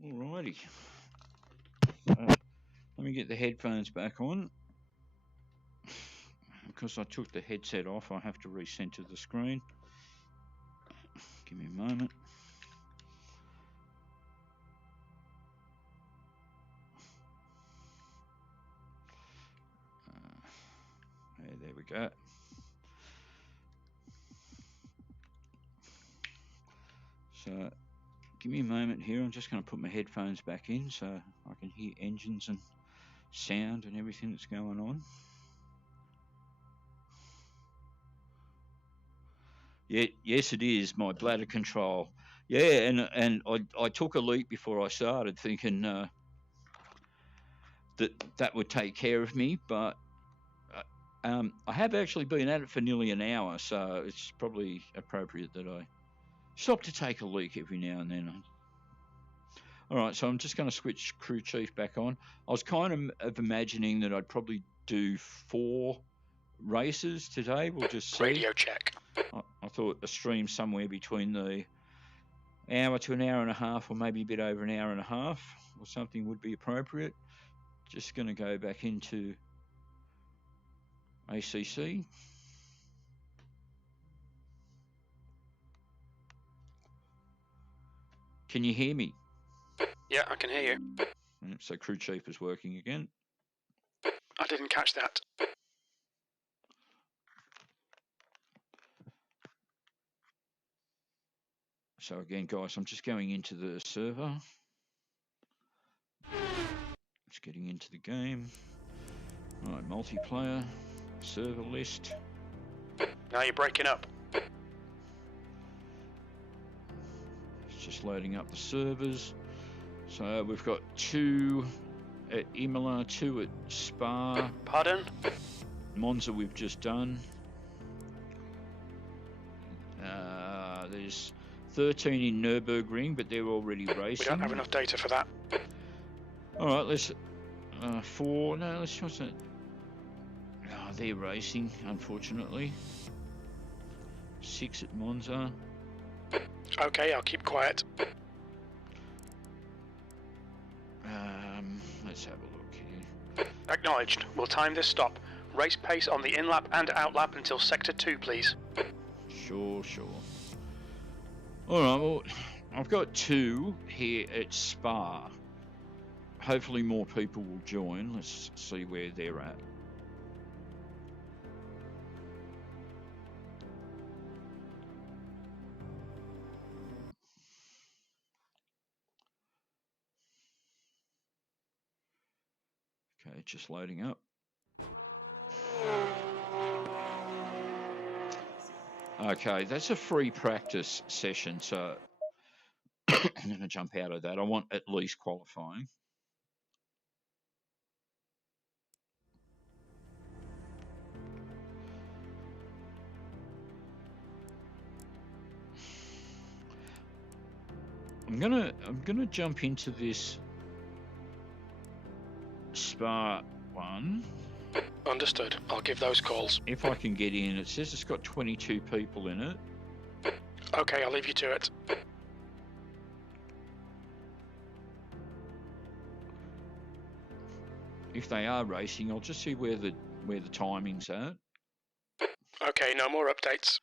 Alrighty. Let me get the headphones back on. Because I took the headset off, I have to recenter the screen. Give me a moment. There we go. So give me a moment here. I'm just going to put my headphones back in so I can hear engines and sound and everything that's going on. Yeah, yes, it is my bladder control. Yeah, and I took a leak before I started, thinking that would take care of me, but I have actually been at it for nearly an hour, so it's probably appropriate that I stop to take a leak every now and then. All right, so I'm just going to switch crew chief back on. I was kind of imagining that I'd probably do 4 races today. We'll just see. Radio check. I thought a stream somewhere between the hour to an hour and a half, or maybe a bit over an hour and a half, or something would be appropriate. Just going to go back into ACC. Can you hear me? Yeah, I can hear you. So crew chief is working again. I didn't catch that. So again, guys, I'm just going into the server. Just getting into the game. All right, multiplayer, server list. Now you're breaking up. It's just loading up the servers. So we've got 2 at Imola, 2 at Spa. Pardon? Monza we've just done. There's 13 in Nürburgring, but they're already racing. We don't have enough data for that. All right, let's 4. No, let's what's it? Oh, they're racing, unfortunately. 6 at Monza. Okay, I'll keep quiet. Let's have a look here. Acknowledged. We'll time this stop. Race pace on the in-lap and out-lap until Sector 2, please. Sure. All right, well, I've got 2 here at Spa. Hopefully more people will join. Let's see where they're at. Okay, just loading up. Okay, that's a free practice session, so I'm going to jump out of that. I want at least qualifying. I'm gonna jump into this Spa one. Understood. I'll give those calls. If I can get in, it says it's got 22 people in it. Okay, I'll leave you to it. If they are racing, I'll just see where the timing's at. Okay, no more updates.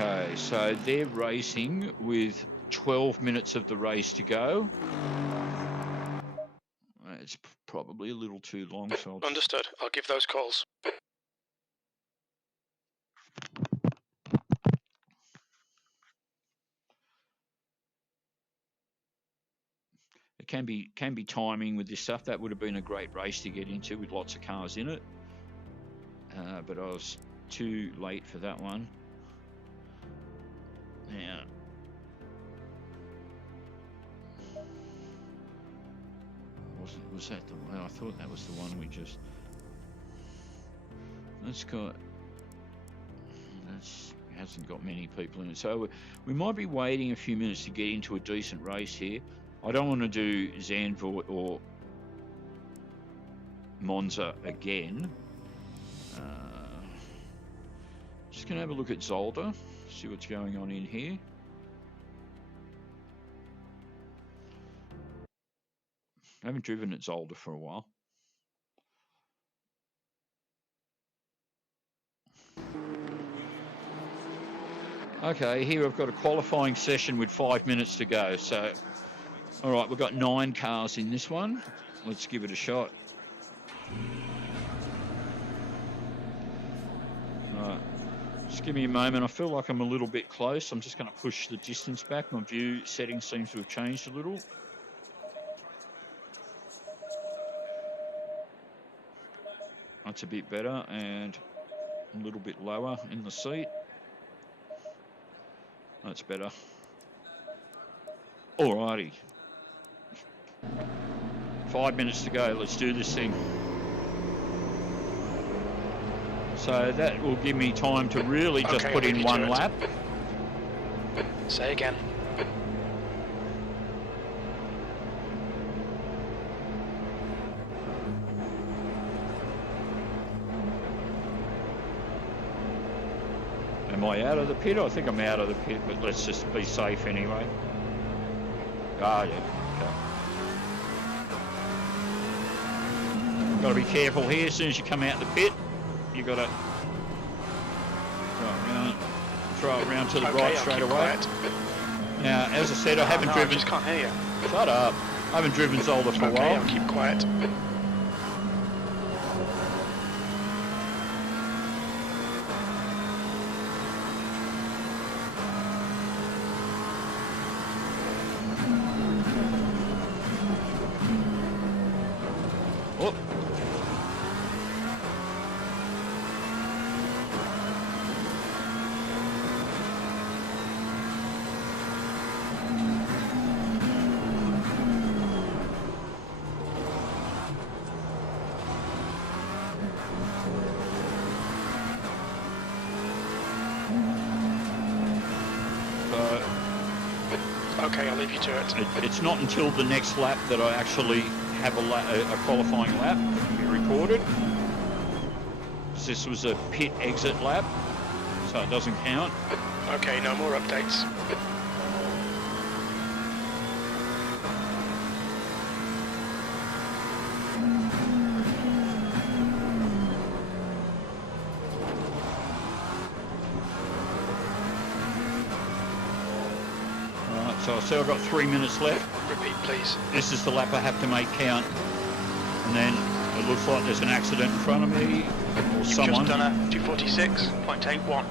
Okay, so they're racing with 12 minutes of the race to go. It's probably a little too long, so I'll Understood. I'll give those calls. It can be timing with this stuff. That would have been a great race to get into with lots of cars in it. But I was too late for that one. Now, was that the one? I thought that was the one we just. Hasn't got many people in it, so we might be waiting a few minutes to get into a decent race here. I don't want to do Zandvoort or Monza again. Just gonna have a look at Zolder, see what's going on in here. I haven't driven at Zolder for a while. Okay, here I've got a qualifying session with 5 minutes to go. So, all right, we've got 9 cars in this one. Let's give it a shot. All right, just give me a moment. I feel like I'm a little bit close. I'm just going to push the distance back. My view setting seems to have changed a little. That's a bit better, and a little bit lower in the seat. That's better. Alrighty. 5 minutes to go. Let's do this thing. So that will give me time to really just put in one lap. Say again. Am I out of the pit? I think I'm out of the pit, but let's just be safe anyway. Ah, yeah. Okay. Got to be careful here. As soon as you come out the pit, you got to throw it around to the right straight away. Quiet. Now, as I said, I haven't driven. I just can't hear you. Shut up. I haven't driven Zolder for a while. I'll keep quiet. Okay, I'll leave you to it. It's not until the next lap that I actually have a qualifying lap to be recorded. This was a pit exit lap, so it doesn't count. Okay, no more updates. So I've got 3 minutes left. Repeat, please. This is the lap I have to make count. And then It looks like there's an accident in front of me, or You've someone. just done a 246.81.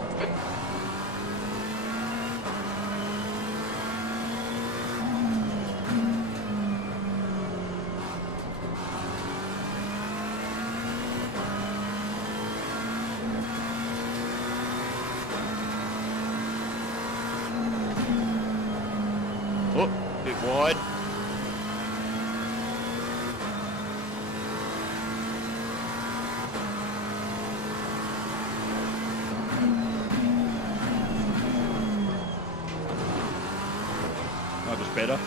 Oh, a bit wide. That was better.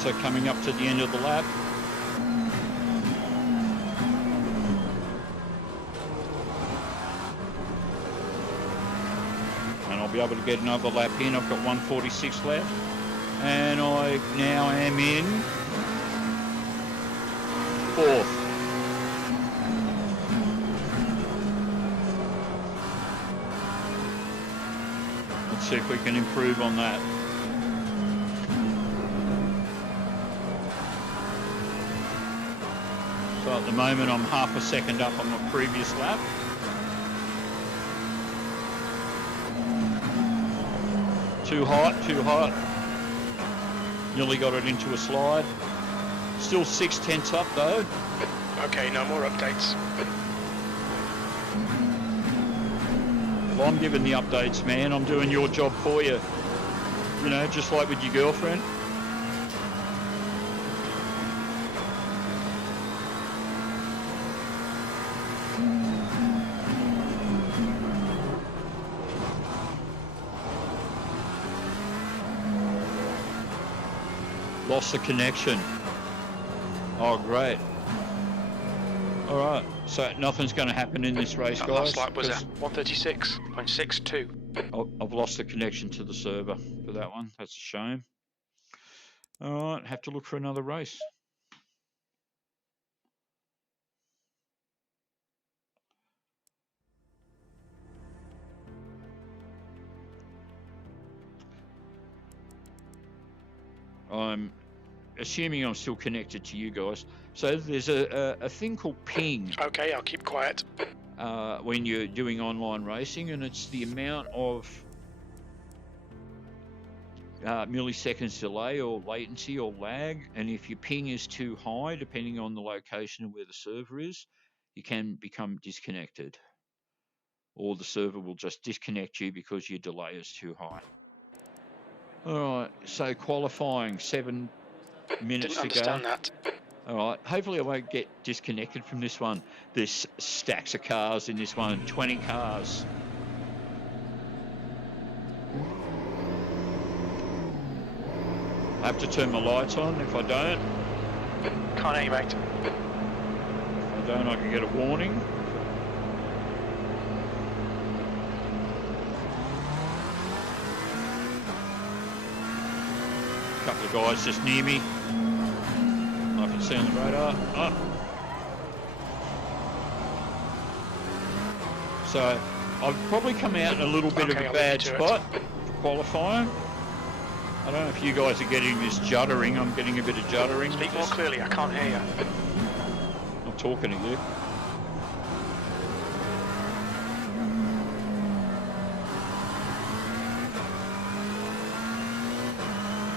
So coming up to the end of the lap. And I'll be able to get another lap in. I've got 146 left. And I now am in 4th. Let's see if we can improve on that. So at the moment I'm half a second up on my previous lap. Too hot. Nearly got it into a slide. Still 6/10 up though. Okay, no more updates. Well, I'm giving the updates, man. I'm doing your job for you. You know, just like with your girlfriend. Lost the connection. Oh, great. All right, so nothing's going to happen in this race, That guys. last lap was at 136.62. I've lost the connection to the server for that one. That's a shame. All right, have to look for another race. I'm assuming I'm still connected to you guys. So there's a thing called ping. Okay, I'll keep quiet. When you're doing online racing, and it's the amount of milliseconds delay or latency or lag, and if your ping is too high, depending on the location of where the server is, you can become disconnected, or the server will just disconnect you because your delay is too high. All right, so qualifying, 7 minutes Didn't to go. understand that. All right, hopefully I won't get disconnected from this one. There's stacks of cars in this one, 20 cars. I have to turn my lights on. If I don't, Can't hear you, mate. if I don't, I can get a warning. A couple of guys just near me. I can see on the radar. Oh. So I've probably come out in a little bit of a bad spot for qualifying. I don't know if you guys are getting this juddering. I'm getting a bit of juddering. Speak more clearly, I can't hear you. I'm talking to you.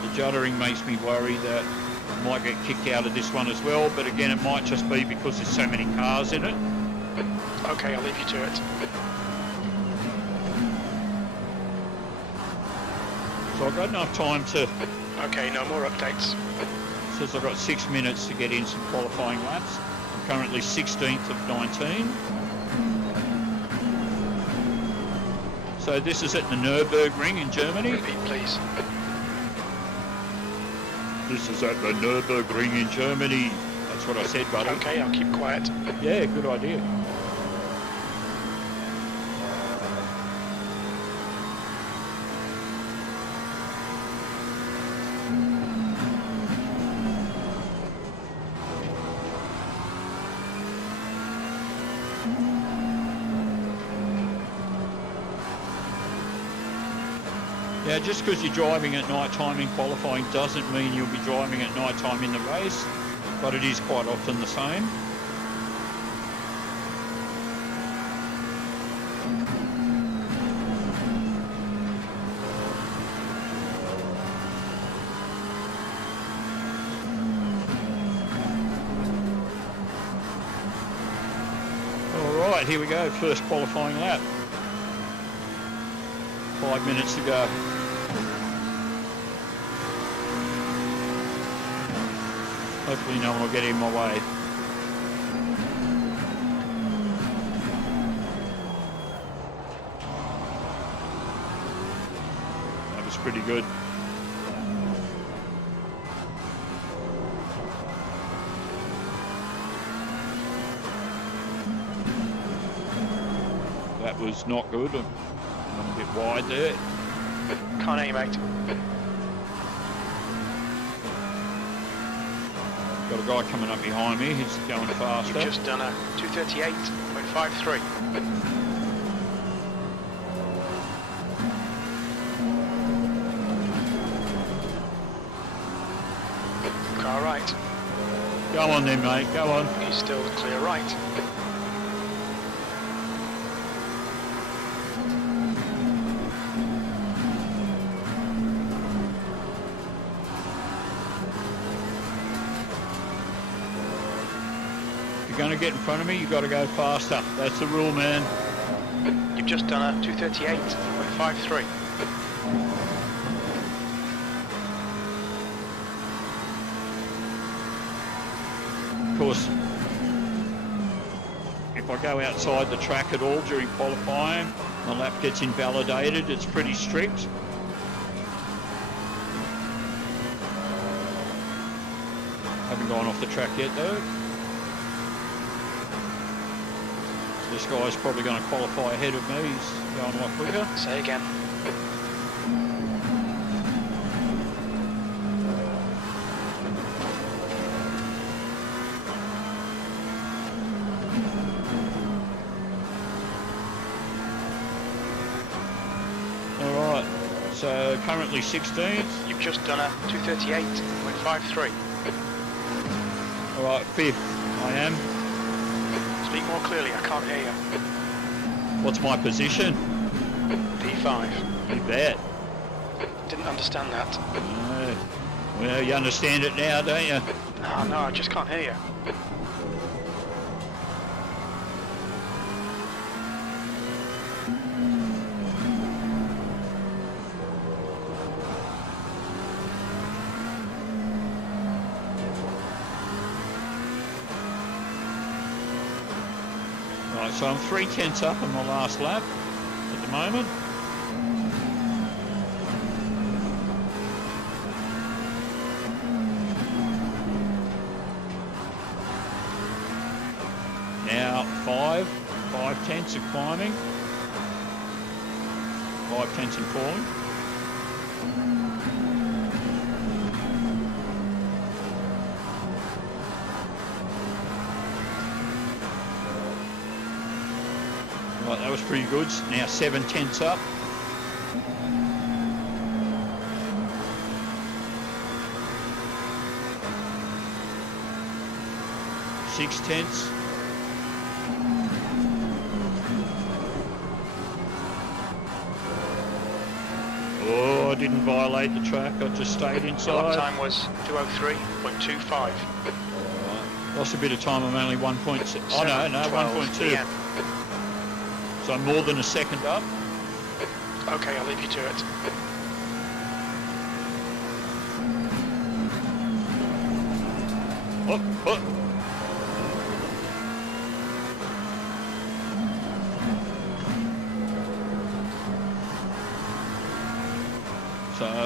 The juddering makes me worry that I might get kicked out of this one as well, but again, it might just be because there's so many cars in it. Okay, I'll leave you to it. So I've got enough time to... Okay, no more updates. Says I've got 6 minutes to get in some qualifying laps. I'm currently 16th of 19. So this is at the Nürburgring in Germany. Repeat, please. This is at the Nürburgring in Germany. That's what I said, buddy. Okay, I'll keep quiet. Yeah, good idea. Now, just because you're driving at night time in qualifying doesn't mean you'll be driving at night time in the race, but it is quite often the same. All right, here we go, first qualifying lap. 5 minutes to go. Hopefully no one will get in my way. That was pretty good. That was not good. I'm a bit wide there. Can't hear you, mate. Got a guy coming up behind me, he's going faster. You've just done a 2:38.53. Car right. Go on then, mate, go on. He's still clear right. Going to get in front of me, you've got to go faster. That's the rule, man. You've just done a 2:38.53. Of course, if I go outside the track at all during qualifying, my lap gets invalidated. It's pretty strict. Haven't gone off the track yet, though. This guy's probably going to qualify ahead of me. He's going a lot quicker. Say again. All right. So currently 16th. You've just done a 2:38.53. All right, 5th. I am. Speak more clearly, I can't hear you. What's my position? P5. You bet. Didn't understand that. Well, you understand it now, don't you? Oh, no, I just can't hear you. Right, so I'm 3/10 up on my last lap at the moment. Now 5/10 of climbing, 5/10 and falling. Right, that was pretty good. Now 7/10 up. Six tenths. Oh, I didn't violate the track. I just stayed Your inside. lap time was 2:03.25. Lost a bit of time. I'm only 1.6. Oh no, 1.2. PM. So I'm more than a second up. Okay, I'll leave you to it. Oh.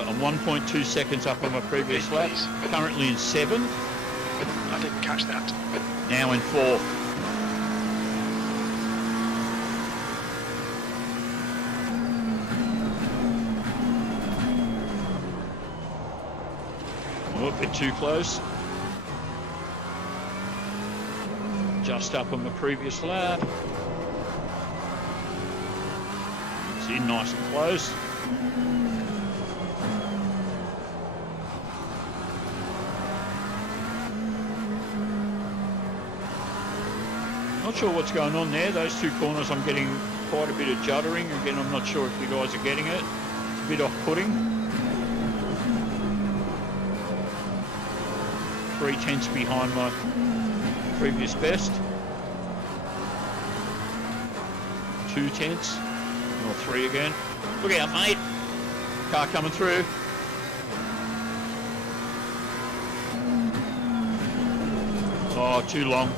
I'm 1.2 seconds up on my previous Speed, lap. please. Currently in 7th. I didn't catch that. Now in 4th. Oh, a bit too close. Just up on the previous lap. It's in nice and close. Not sure what's going on there. Those two corners I'm getting quite a bit of juddering. Again, I'm not sure if you guys are getting it. It's a bit off-putting. 3/10 behind my previous best. 2/10 or 3 again. Look out, mate. Car coming through. Oh, too long.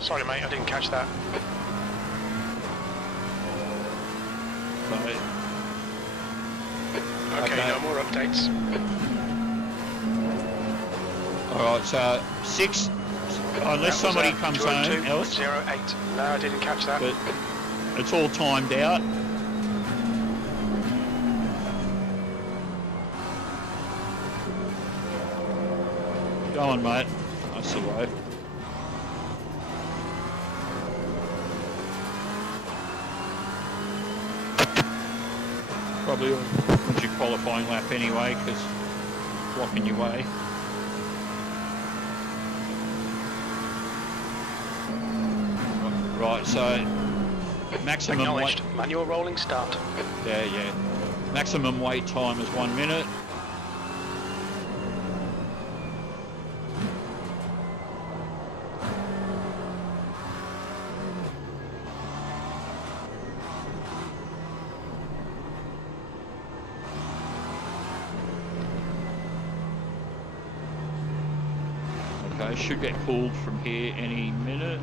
Sorry, mate, I didn't catch that. Sorry. Okay, no more updates. All right, so 6. Unless somebody comes home else. 202.08. No, I didn't catch that. But it's all timed out. Go on, mate. That's the way. Probably want your qualifying lap anyway, because it's blocking your way. Right, so maximum Acknowledged. weight. Manual rolling start. Yeah. Maximum wait time is 1 minute. Okay, should get pulled from here any minute.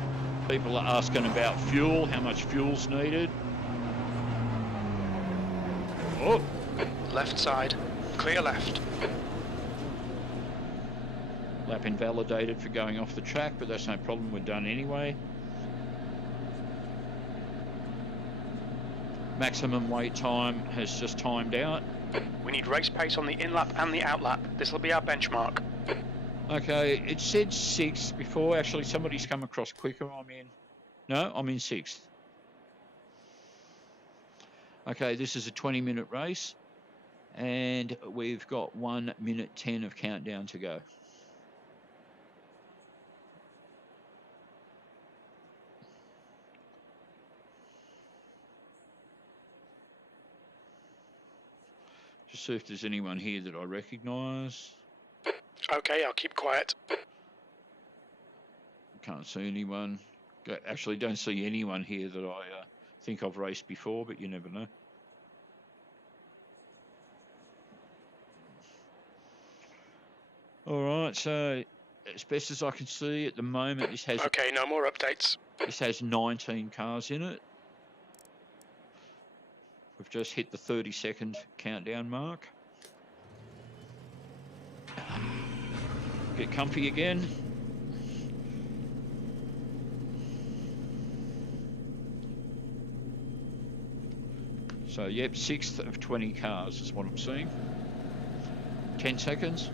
People are asking about fuel, how much fuel's needed. Oh, Left side. Clear left. lap invalidated for going off the track, but that's no problem, we're done anyway. Maximum wait time has just timed out. We need race pace on the in-lap and the out-lap. This will be our benchmark. Okay, it said 6th before. Actually, somebody's come across quicker. I'm in 6th. Okay, this is a 20-minute race, and we've got 1 minute 10 of countdown to go. Just see if there's anyone here that I recognise. Okay, I'll keep quiet. Can't see anyone. Actually, don't see anyone here that I think I've raced before, but you never know. All right, so as best as I can see at the moment, this has Okay, no more updates. 19 cars in it. We've just hit the 30-second countdown mark. Get comfy again. So, yep, 6th of 20 cars is what I'm seeing. 10 seconds.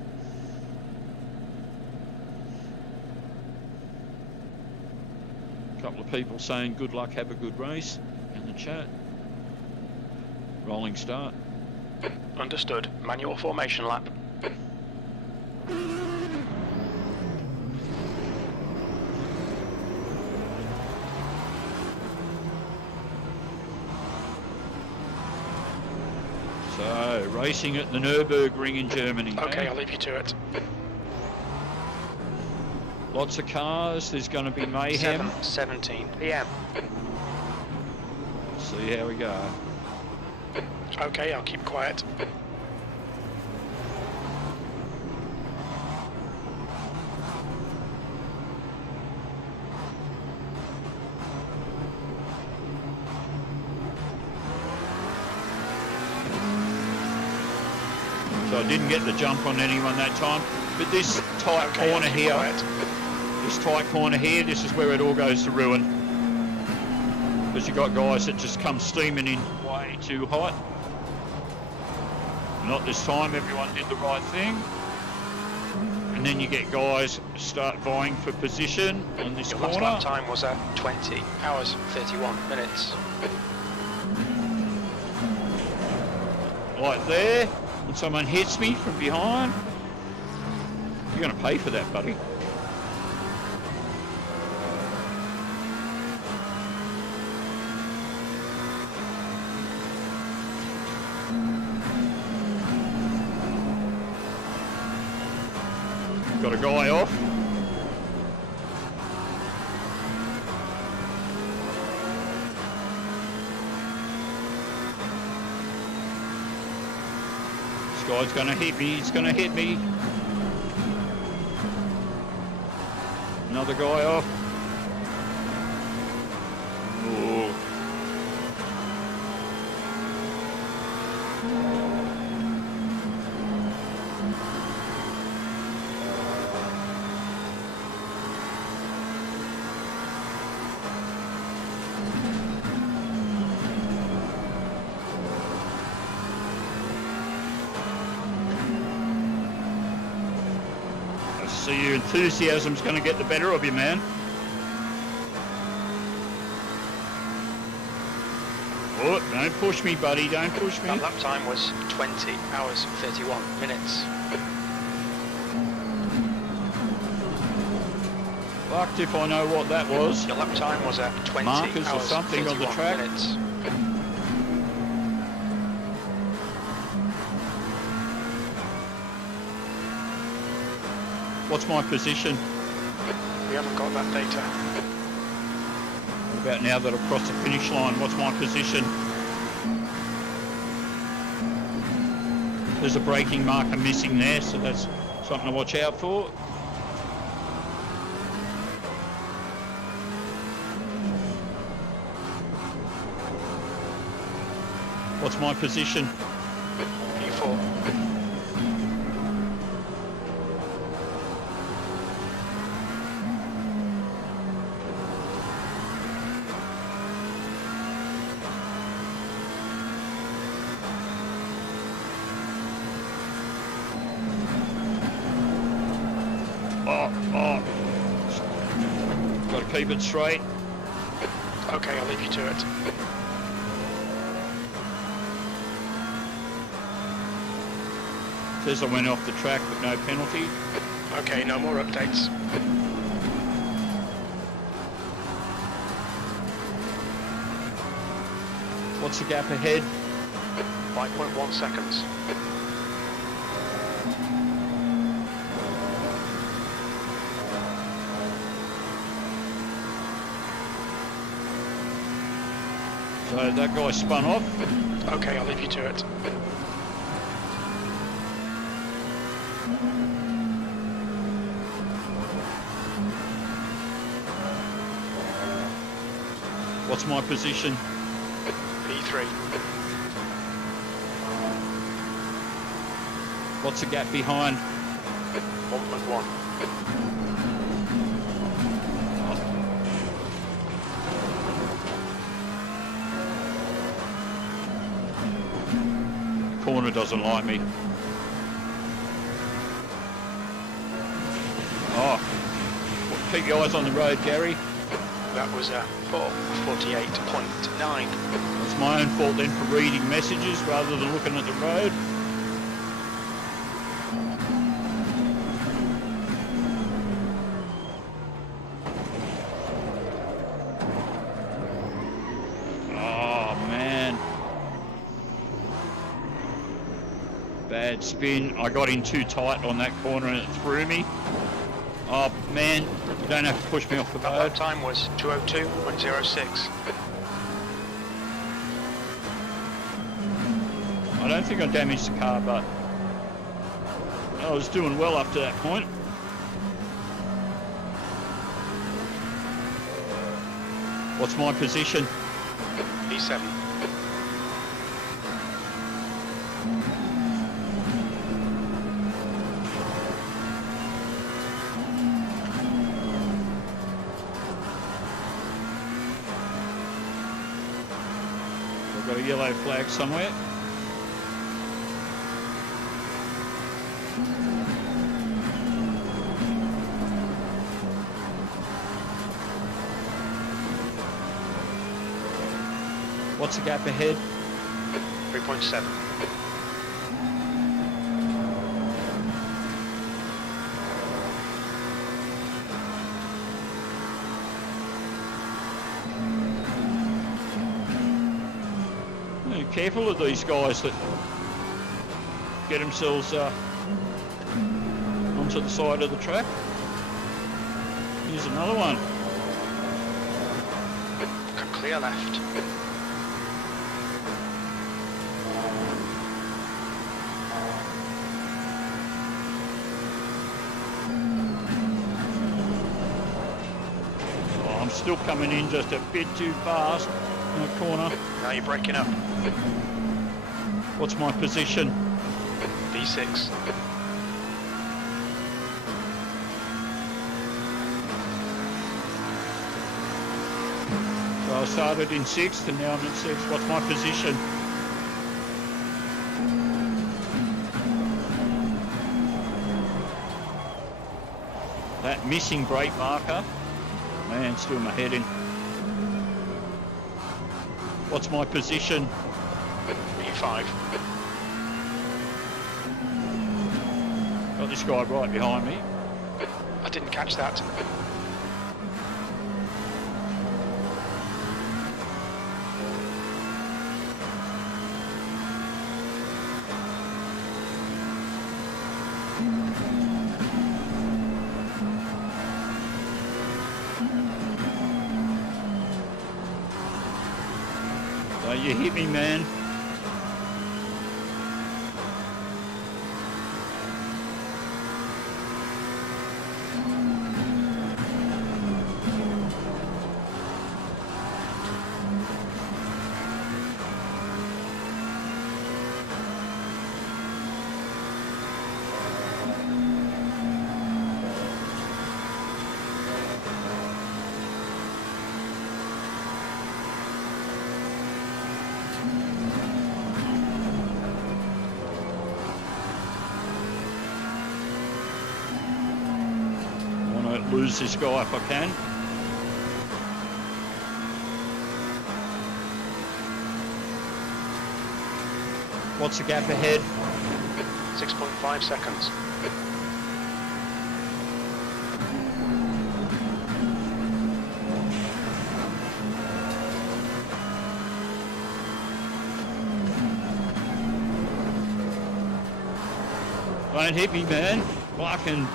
A couple of people saying good luck, have a good race in the chat. Rolling start. Understood. Manual formation lap. So, racing at the Nürburgring in Germany. Okay, I'll leave you to it. Lots of cars, there's going to be mayhem. 7:17 p.m. See how we go. Okay, I'll keep quiet. So I didn't get the jump on anyone that time. But this tight corner here, this is where it all goes to ruin. Because you've got guys that just come steaming in way too hot. Not this time, everyone did the right thing. And then you get guys start vying for position on this corner. Your last lap time was 20 hours, 31 minutes. Like there, when someone hits me from behind, you're going to pay for that, buddy. Got a guy off. This guy's going to hit me. He's going to hit me. Another guy off. Oh. So your enthusiasm's going to get the better of you, man. Oh, don't push me, buddy. Don't push me. That lap time was 20 hours, 31 minutes. Fucked if I know what that was. Your lap time was 20 markers hours, or something on the 31 track. minutes. What's my position? We haven't got that data. What about now that I've crossed the finish line? What's my position? There's a braking marker missing there, so that's something to watch out for. What's my position? P4. Got to keep it straight. Okay, I'll leave you to it. Says I went off the track with no penalty. Okay, no more updates. What's the gap ahead? 5.1 seconds. So that guy spun off. Okay, I'll leave you to it. What's my position? P3. What's the gap behind? 1.1. Corner doesn't like me. Oh, keep your eyes on the road, Gary. That was 4:48.9. It's my own fault then for reading messages rather than looking at the road. Oh man. Bad spin. I got in too tight on that corner and it threw me. Oh man, you don't have to push me off the road. That time was 2:02.06. I don't think I damaged the car, but I was doing well up to that point. What's my position? P7. Got a yellow flag somewhere. What's the gap ahead? 3.7. Be careful of these guys that get themselves onto the side of the track. Here's another one. Clear left. Oh, I'm still coming in just a bit too fast in the corner. Now you're breaking up. What's my position? B6. So I started in 6th and now I'm in 6th. What's my position? That missing brake marker. Man, still my head in. What's my position? B5. Got this guy right behind me. I didn't catch that. So you hit me, man. Lose this guy if I can. What's the gap ahead? 6.5 seconds. Don't hit me, man. Fucking.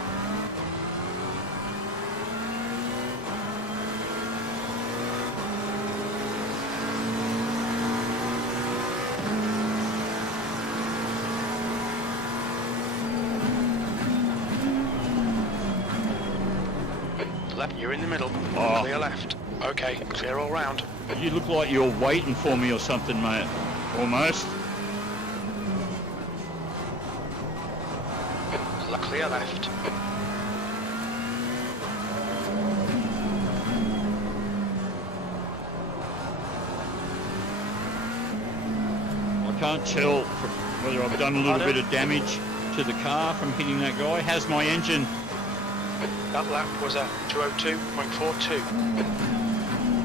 Left, you're in the middle. Oh. Clear left. Okay, clear all round. You look like you're waiting for me or something, mate. Almost. Clear left. I can't tell whether I've done a little bit of damage to the car from hitting that guy. How's my engine? That lap was a 202.42.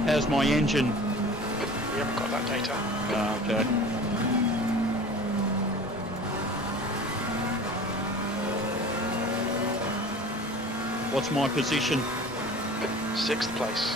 How's my engine? We haven't got that data. Ah, okay. What's my position? 6th place.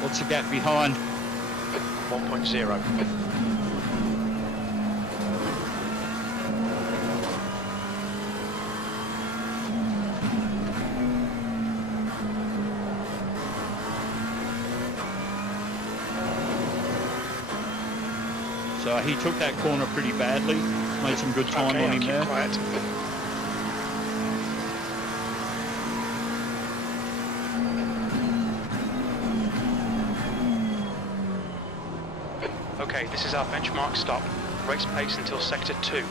What's the gap behind? 1.0. So he took that corner pretty badly. Made some good time on him there. Quiet. Okay, this is our benchmark stop. Race pace until sector 2.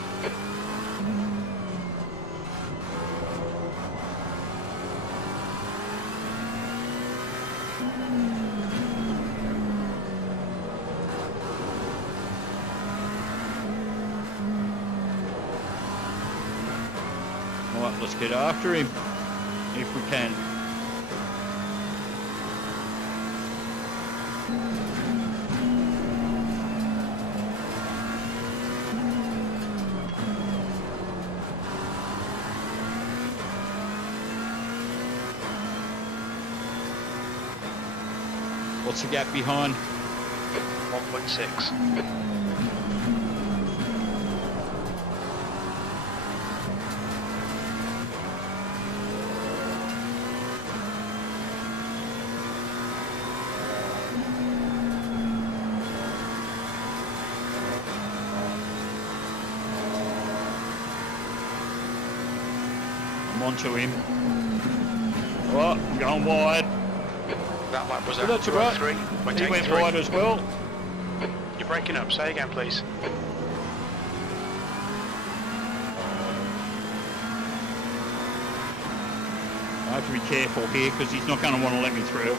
All right, let's get after him if we can. What's the gap behind? 1.6. I'm onto him. Oh, I'm going wide. That lap was So at that's right. 203. He went wide as well. You're breaking up. Say again, please. I have to be careful here because he's not going to want to let me through.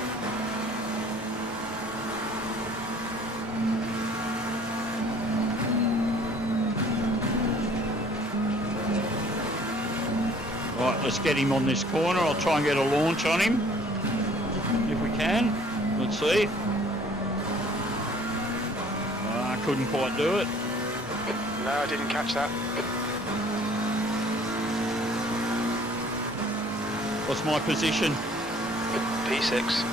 Right, let's get him on this corner. I'll try and get a launch on him if we can. Let's see. I couldn't quite do it. No, I didn't catch that. What's my position? P6.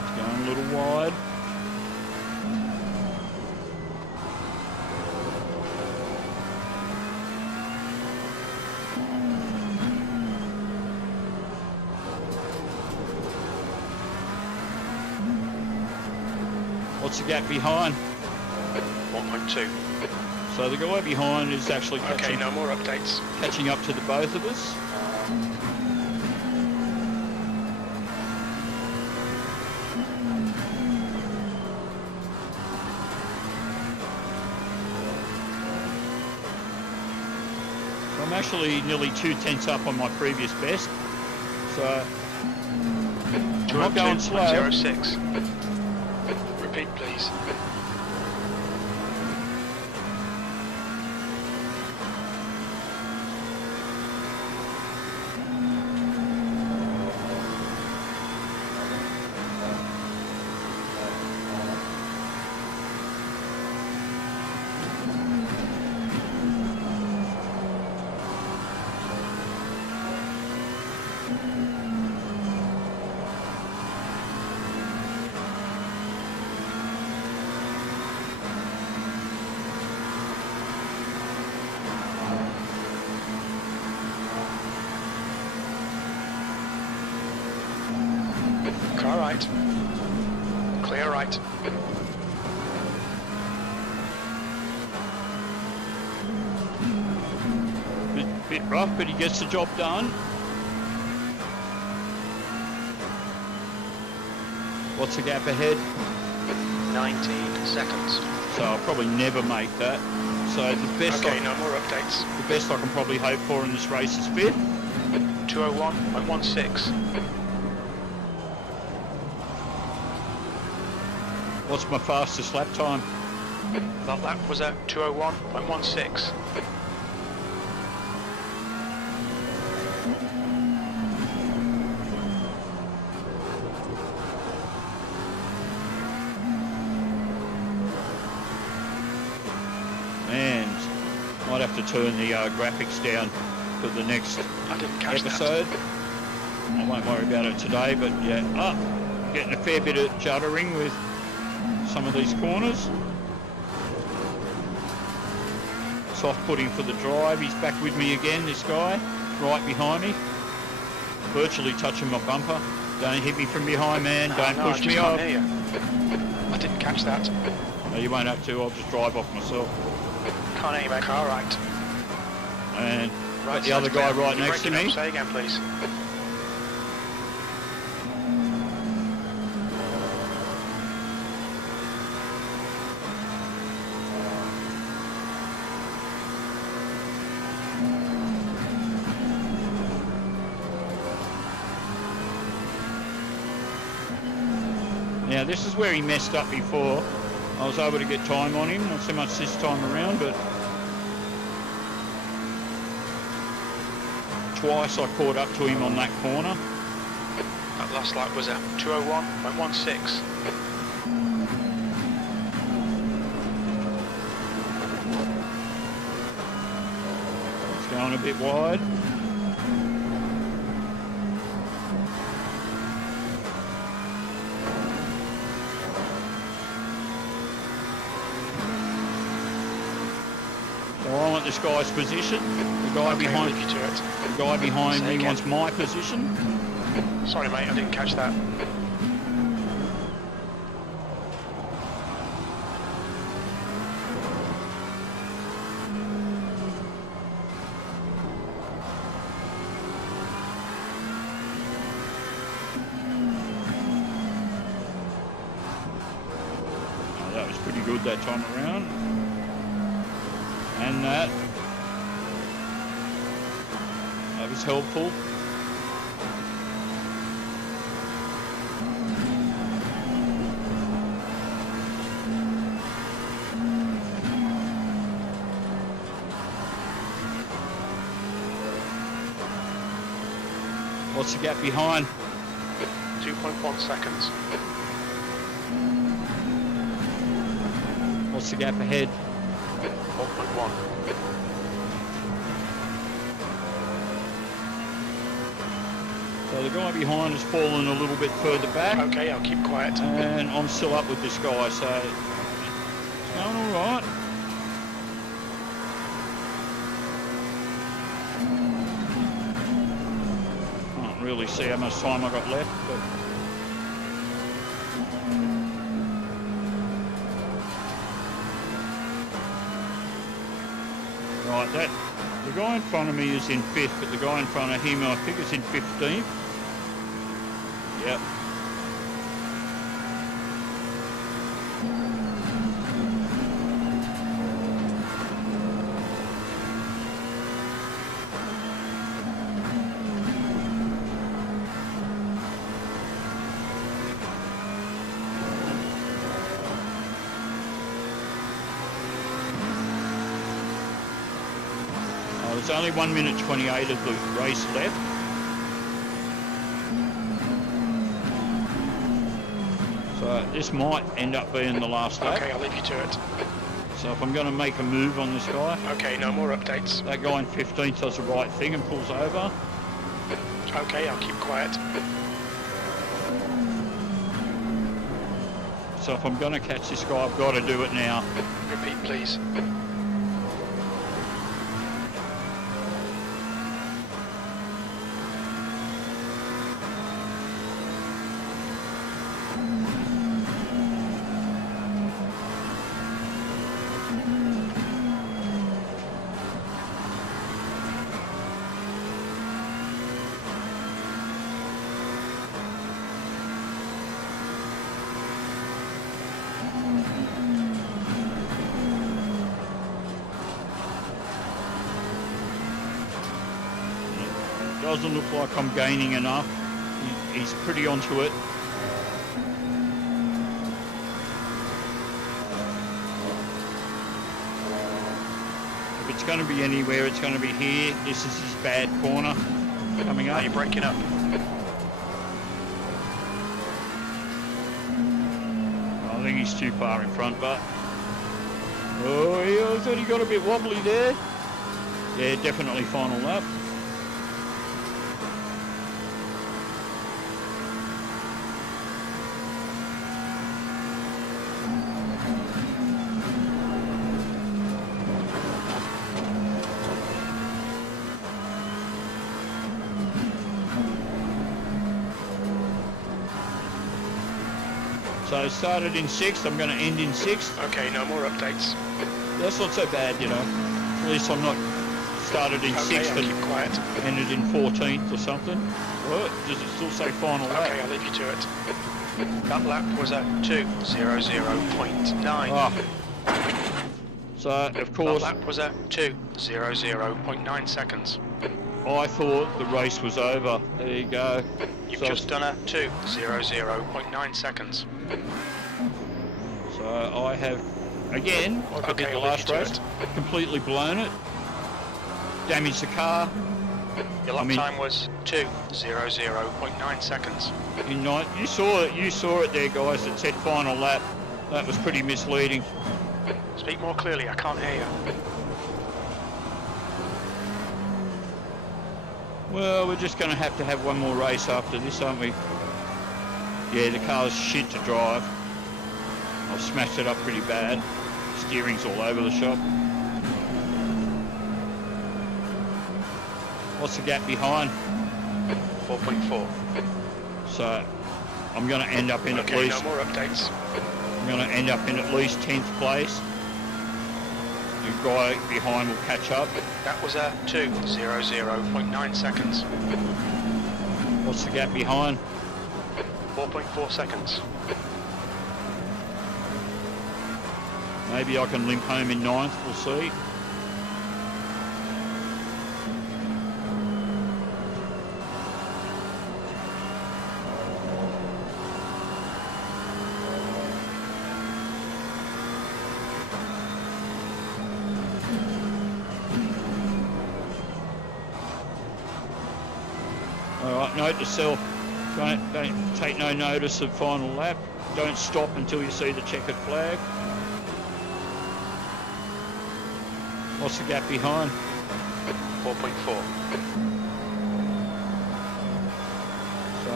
It's going a little wide. What's the gap behind? 1.2. So the guy behind is actually Okay, no more updates. catching up to the both of us. So I'm actually nearly 2 tenths up on my previous best. So I'm not going slow. 06. Repeat, please. Car right. Clear right. Bit rough, but he gets the job done. What's the gap ahead? 19 seconds. So I'll probably never make that. So the best, Okay, no more updates. the best I can probably hope for in this race is fifth. 201.16. What's my fastest lap time? That lap was at 201.16. And might have to turn the graphics down for the next I didn't catch episode. I won't worry about it today, but yeah, getting a fair bit of juddering with some of these corners. Soft putting for the drive. He's back with me again, this guy, right behind me. virtually touching my bumper. Don't hit me from behind, man. Don't no, push me off. Hear you. I didn't catch that. No, you won't have to. I'll just drive off myself. Can't hear you, mate. Car right. And Right, got the other guy right You're next to breaking me. up. Say again, please. Now this is where he messed up before. I was able to get time on him, not so much this time around, but twice I caught up to him on that corner. That last lap was a 2:01.16. It's going a bit wide. I want this guy's position. The guy behind you to it. The guy behind me wants my position. Sorry, mate, I didn't catch that. Oh, that was pretty good that time around. And that was helpful. What's the gap behind? 2.1 seconds. What's the gap ahead? 4.1. So the guy behind has fallen a little bit further back. Okay, I'll keep quiet. And I'm still up with this guy, so it's going all right. Can't really see how much time I got left, but right, that the guy in front of me is in 5th, but the guy in front of him I think is in 15th. Yep. There's only 1 minute 28 of the race left. So this might end up being the last lap. Okay, I'll leave you to it. So if I'm going to make a move on this guy... Okay, no more updates. That guy in 15th does the right thing and pulls over. Okay, I'll keep quiet. So if I'm going to catch this guy, I've got to do it now. Repeat, please. Doesn't look like I'm gaining enough. He's pretty onto it. If it's going to be anywhere, it's going to be here. This is his bad corner coming up. You're breaking up. I think he's too far in front, but... Oh, I thought he got a bit wobbly there. Yeah, definitely final lap. So I started in 6th, I'm going to end in 6th. Okay, no more updates. That's not so bad, you know. At least I'm not started in 6th I'll keep and quiet. ended in 14th or something. What? Does it still say final lap? Okay, I'll leave you to it. That lap was at 2:00.9. Oh. So, of course, That lap was at 2:00.9 seconds. I thought the race was over. There you go. You've So just done a 2:00.9 seconds. So I have, again, like I did the last race, completely blown it. Damaged the car. Your lap time was 2:00.9 seconds. In 9, you saw it there, guys. It said final lap. That was pretty misleading. Speak more clearly, I can't hear you. Well, we're just going to have one more race after this, aren't we? Yeah, the car's shit to drive. I've smashed it up pretty bad. Steering's all over the shop. What's the gap behind? 4.4. So I'm going to end up in at least... no more updates. I'm going to end up in at least 10th place. The guy behind will catch up. That was at 2:00.9 seconds. What's the gap behind? 4.4 seconds. Maybe I can limp home in 9th, we'll see. Alright, note to self, don't take no notice of final lap. Don't stop until you see the checkered flag. What's the gap behind? 4.4. So,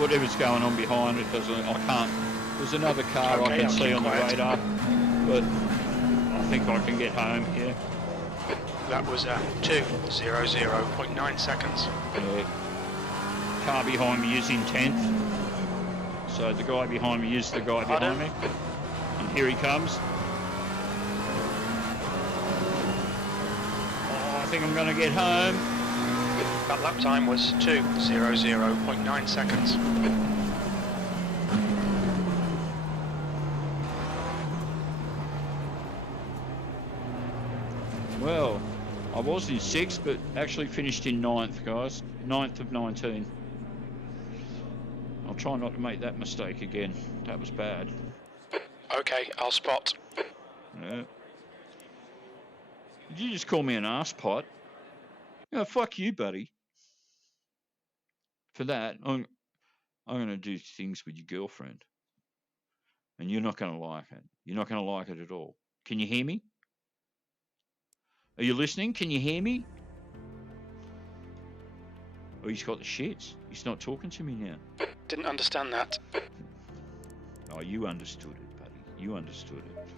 whatever's going on behind it doesn't, I can't, there's another car I can see on the radar, but I think I can get home here. That was at 2:00.9 seconds. Yeah. Car behind me is in 10th. So the guy behind me is the guy behind me. And here he comes. Oh, I think I'm going to get home. That lap time was 2:00.9 seconds. Well, I was in 6th, but actually finished in 9th, guys. 9th of 19. I'll try not to make that mistake again. That was bad. Okay, I'll spot. Yeah. Did you just call me an arse pot? Yeah, fuck you, buddy. For that, I'm going to do things with your girlfriend. And you're not going to like it. You're not going to like it at all. Can you hear me? Are you listening? Can you hear me? Oh, he's got the shits. He's not talking to me now. Didn't understand that. Oh, you understood it, buddy. You understood it.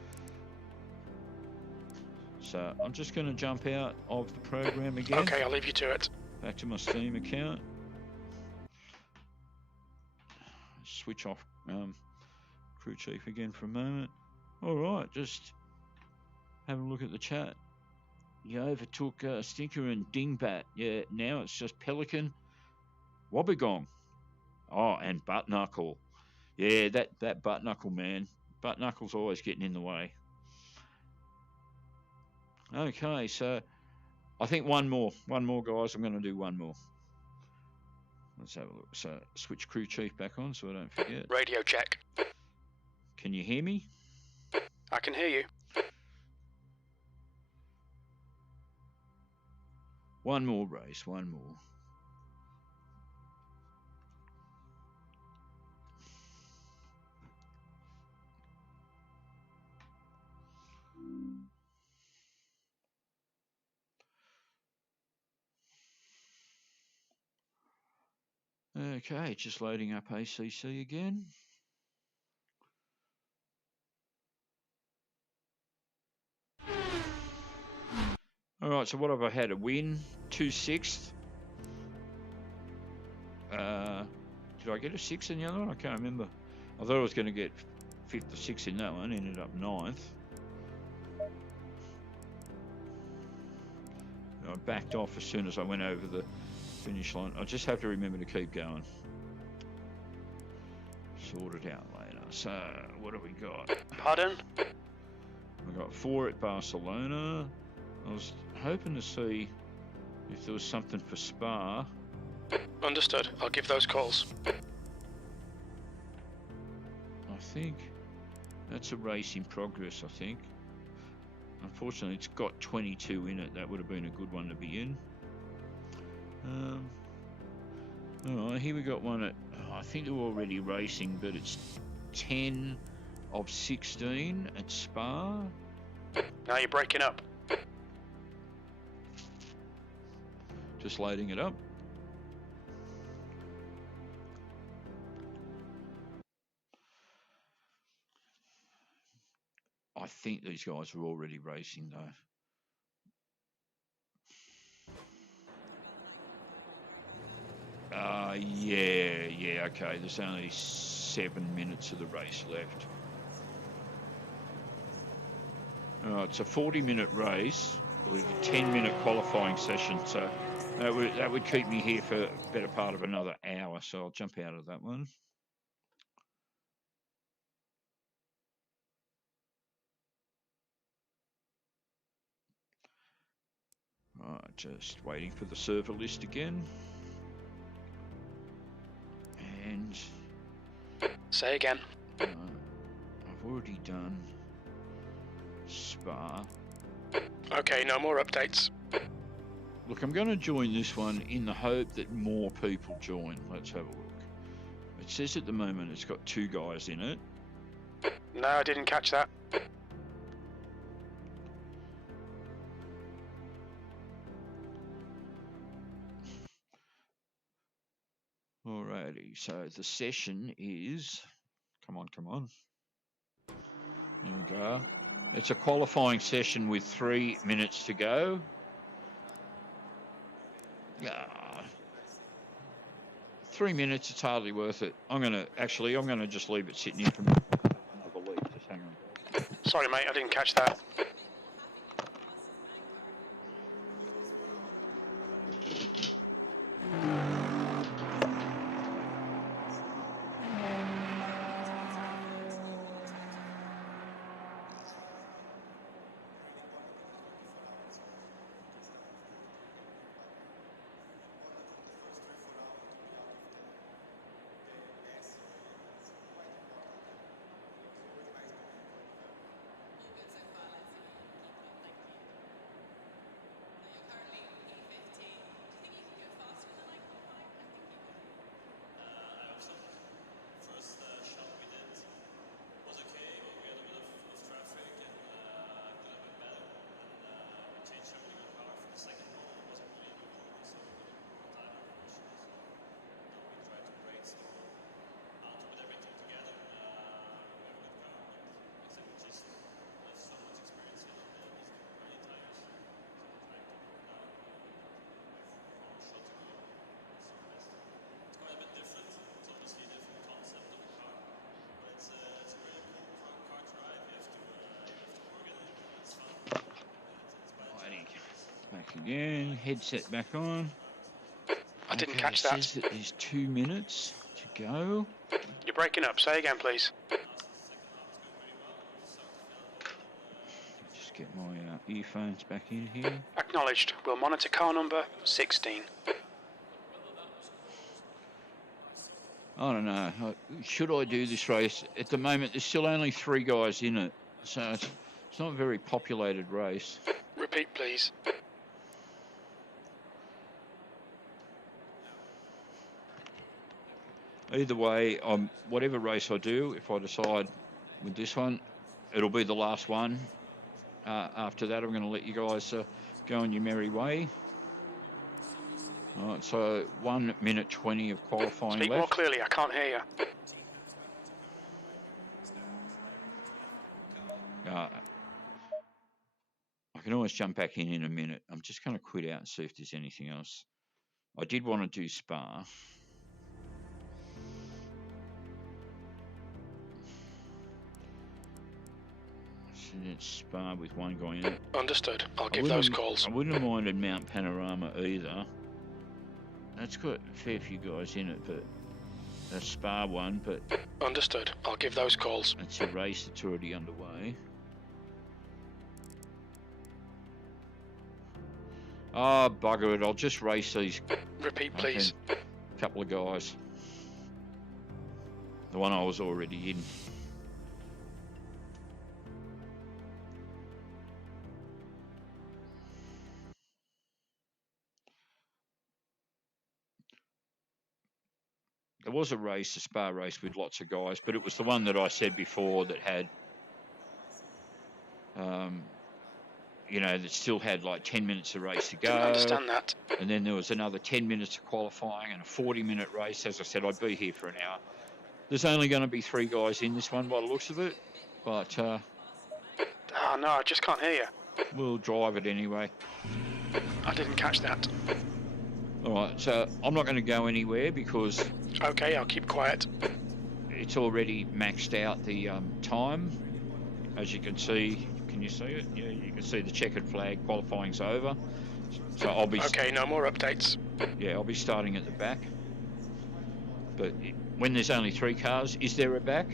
So I'm just going to jump out of the program again. Okay, I'll leave you to it. Back to my Steam account. Switch off crew chief again for a moment. All right, just have a look at the chat. You overtook Stinker and Dingbat. Yeah, now it's just Pelican, Wobbegong. Oh, and Butt Knuckle. Yeah, that Butt Knuckle, man. Butt Knuckle's always getting in the way. Okay, so I think one more, guys. I'm going to do one more. Let's have a look. So switch crew chief back on so I don't forget. Radio check. Can you hear me? I can hear you. One more race, one more. Okay, just loading up ACC again. All right, so what have I had? A win, 2/6. Did I get a 6 in the other one? I can't remember. I thought I was going to get 5th or 6th in that one, ended up 9th. I backed off as soon as I went over the finish line. I just have to remember to keep going. Sort it out later. So, what have we got? Pardon? We got 4 at Barcelona. I was hoping to see if there was something for Spa. Understood. I'll give those calls. I think that's a race in progress, I think. Unfortunately, it's got 22 in it. That would have been a good one to be in. All right, here we got one at, I think they're already racing, but it's 10 of 16 at Spa. Now you're breaking up. Just loading it up. I think these guys are already racing though. Yeah, okay. There's only 7 minutes of the race left. It's a 40-minute race with a 10-minute qualifying session, so that would keep me here for a better part of another hour. So I'll jump out of that one. Right, just waiting for the server list again. And say again. I've already done Spa. Okay, no more updates. Look, I'm going to join this one in the hope that more people join. Let's have a look. It says at the moment it's got 2 guys in it. No, I didn't catch that. Alrighty, so the session is... Come on. There we go. It's a qualifying session with 3 minutes to go. 3 minutes, it's hardly worth it. I'm going to just leave it sitting here for another lead. Just hang on. Sorry, mate, I didn't catch that. Back again, headset back on. I didn't catch that. It says that there's 2 minutes to go. You're breaking up. Say again, please. Just get my earphones back in here. Acknowledged. We'll monitor car number 16. I don't know. Should I do this race? At the moment, there's still only 3 guys in it, so it's not a very populated race. Repeat, please. Either way, whatever race I do, if I decide with this one, it'll be the last one. After that, I'm going to let you guys go on your merry way. All right, so 1 minute 20 of qualifying Speak left. more clearly, I can't hear you. I can always jump back in a minute. I'm just going to quit out and see if there's anything else. I did want to do Spa. It's Spa with one guy in it. Understood. I'll give those calls. I wouldn't have minded Mount Panorama either. That's got a fair few guys in it, but that's Spa one, but... Understood. I'll give those calls. It's a race that's already underway. Oh, bugger it. I'll just race these... Repeat, please. Couple of guys. The one I was already in. There was a race, a Spa race with lots of guys, but it was the one that I said before that had, you know, that still had like 10 minutes of race to go. I understand that. And then there was another 10 minutes of qualifying and a 40-minute race. As I said, I'd be here for an hour. There's only going to be 3 guys in this one by the looks of it, but... oh, no, I just can't hear you. We'll drive it anyway. I didn't catch that. All right, so I'm not going to go anywhere because... Okay, I'll keep quiet. It's already maxed out the time. As you can see, can you see it? Yeah, you can see the checkered flag, qualifying's over. So I'll be... Okay, no more updates. Yeah, I'll be starting at the back. But when there's only 3 cars, is there a back?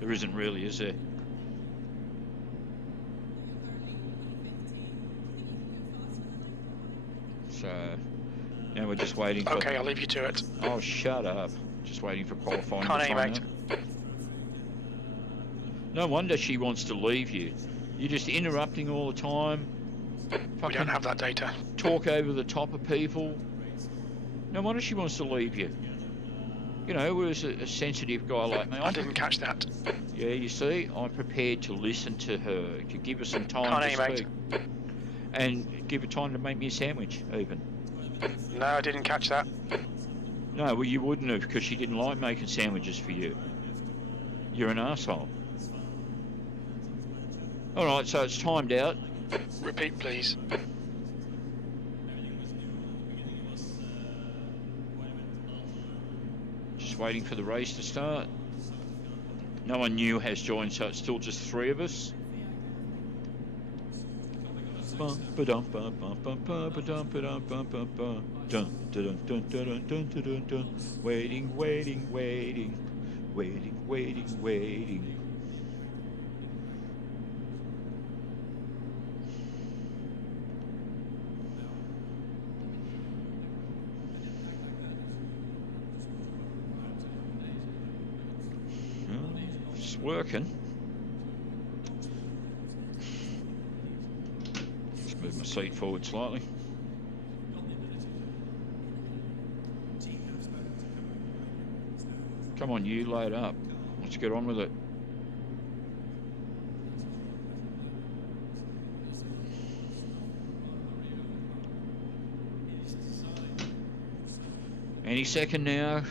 There isn't really, is there? So... Now we're just waiting for... Okay, I'll leave you to it. Oh, shut up. Just waiting for qualifying. Can't hear you, mate. No wonder she wants to leave you. You're just interrupting all the time. We don't have that data. Talk over the top of people. No wonder she wants to leave you. You know, whereas a sensitive guy like me... I didn't catch that. Yeah, you see, I'm prepared to listen to her, to give her some time Can't to hear you, speak. mate. And give her time to make me a sandwich, even. No, I didn't catch that. No, well, you wouldn't have, because she didn't like making sandwiches for you. You're an arsehole. All right, so it's timed out. Repeat, please. Just waiting for the race to start. No one new has joined, so it's still just 3 of us. Waiting, waiting, waiting, waiting, waiting, waiting. It's working. Move my seat forward slightly. Come on, you load up. Let's get on with it. Any second now.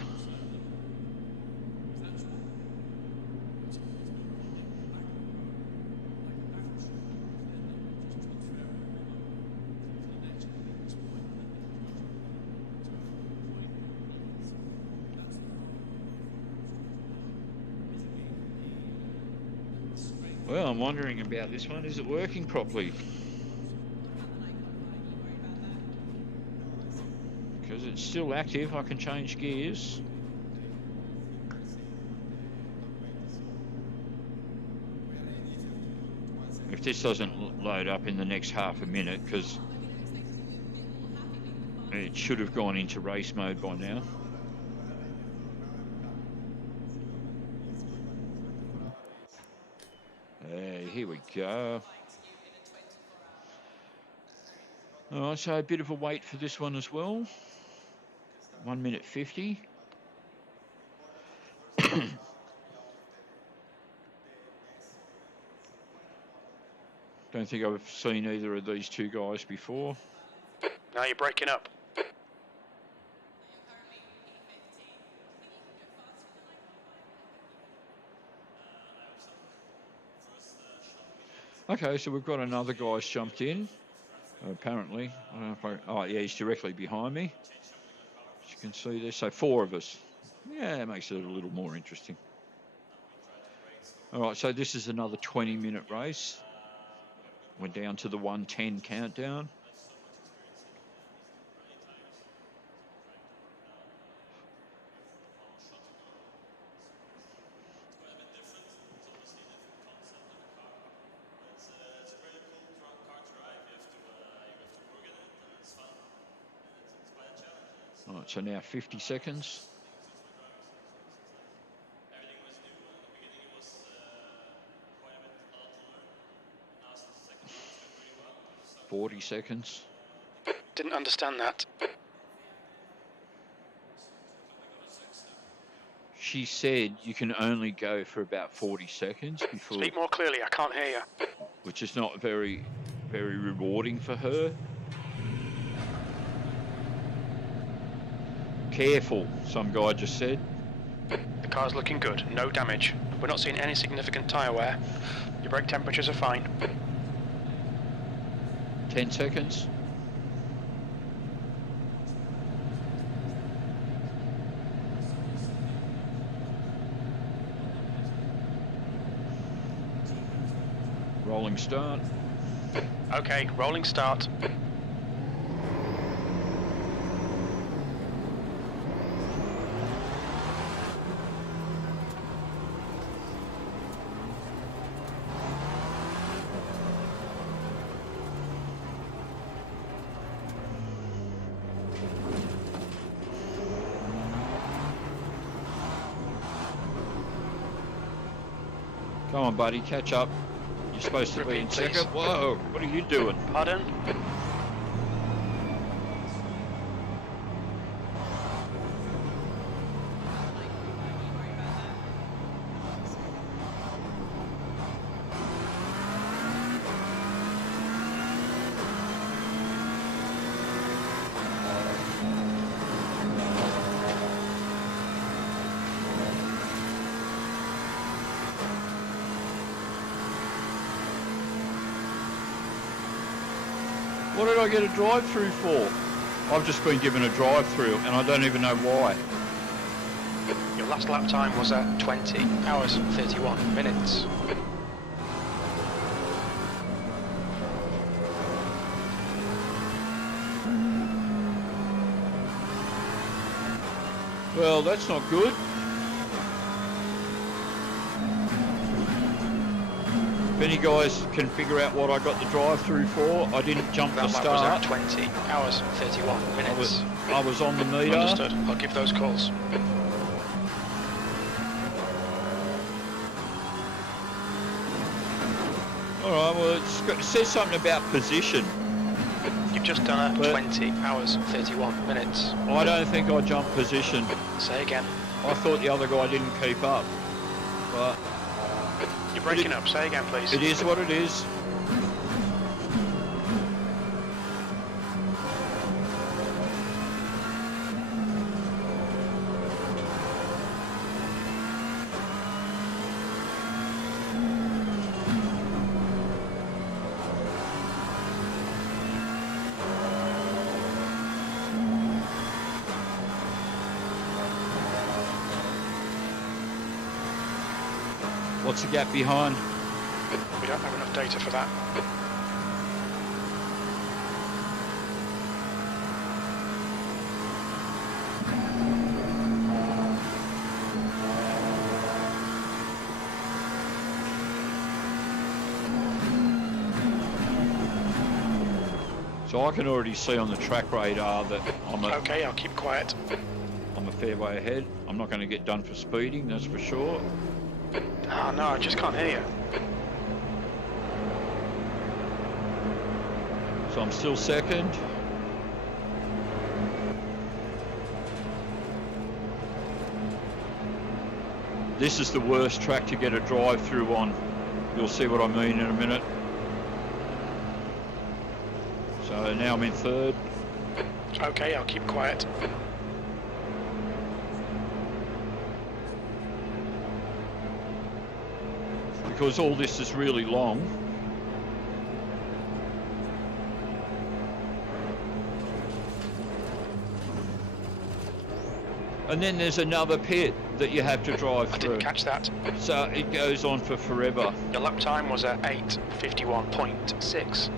Well, I'm wondering about this one. Is it working properly? Because it's still active, I can change gears. If this doesn't load up in the next half a minute, because it should have gone into race mode by now. Here we go. All right, so a bit of a wait for this one as well. 1 minute 50. Don't think I've seen either of these 2 guys before. Now you're breaking up. Okay, so we've got another guy's jumped in, apparently. I don't know if oh, yeah, he's directly behind me. As you can see there, so 4 of us. Yeah, that makes it a little more interesting. All right, so this is another 20-minute race. We're down to the 1:10 countdown. All right, so now 50 seconds. 40 seconds. Didn't understand that. She said you can only go for about 40 seconds before... Speak more clearly, I can't hear you. Which is not very rewarding for her. Careful, some guy just said. The car's looking good, no damage. We're not seeing any significant tyre wear. Your brake temperatures are fine. 10 seconds. Rolling start. Okay, rolling start. Come on, buddy, catch up. You're supposed to be in Repeat, please. second. Whoa, what are you doing? Pardon? What did I get a drive-through for? I've just been given a drive-through and I don't even know why. Your last lap time was at 20 hours and 31 minutes. Well, that's not good. If any guys can figure out what I got the drive-through for, I didn't jump the That start. lap was at 20 hours and 31 minutes. I was on the meter. Understood. I'll give those calls. All right, well, it says something about position. You've just done a 20 hours and 31 minutes. I don't think I jumped position. Say again. I thought the other guy didn't keep up. But You're breaking up. Say again, please. it is what it is. What's the gap behind? We don't have enough data for that. So I can already see on the track radar that Okay, I'll keep quiet. I'm a fair way ahead. I'm not going to get done for speeding, that's for sure. Oh no, I just can't hear you. So I'm still second. This is the worst track to get a drive-through on. You'll see what I mean in a minute. So now I'm in third. Okay, I'll keep quiet. Because all this is really long. And then there's another pit that you have to drive I through. didn't catch that. So it goes on for forever. Your lap time was at 8:51.6.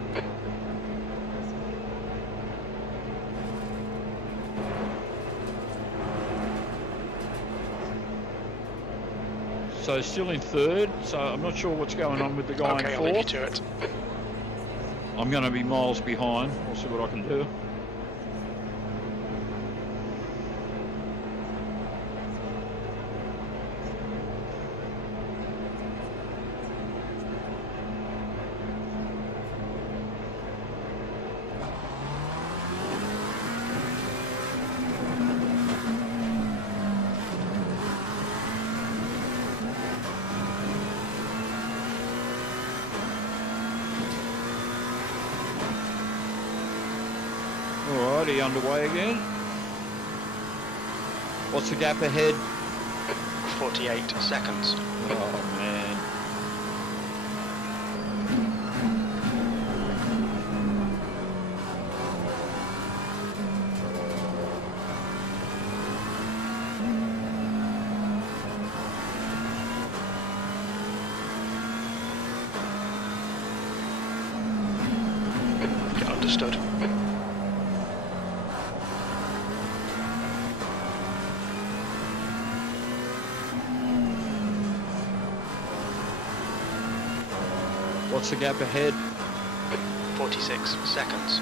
So still in third, so I'm not sure what's going on with the guy Okay, in I'll leave you fourth. to it. I'm going to be miles behind. We'll see what I can do. Alrighty, underway again. What's the gap ahead? 48 seconds. Oh man. Yeah, understood. What's the gap ahead? 46 seconds.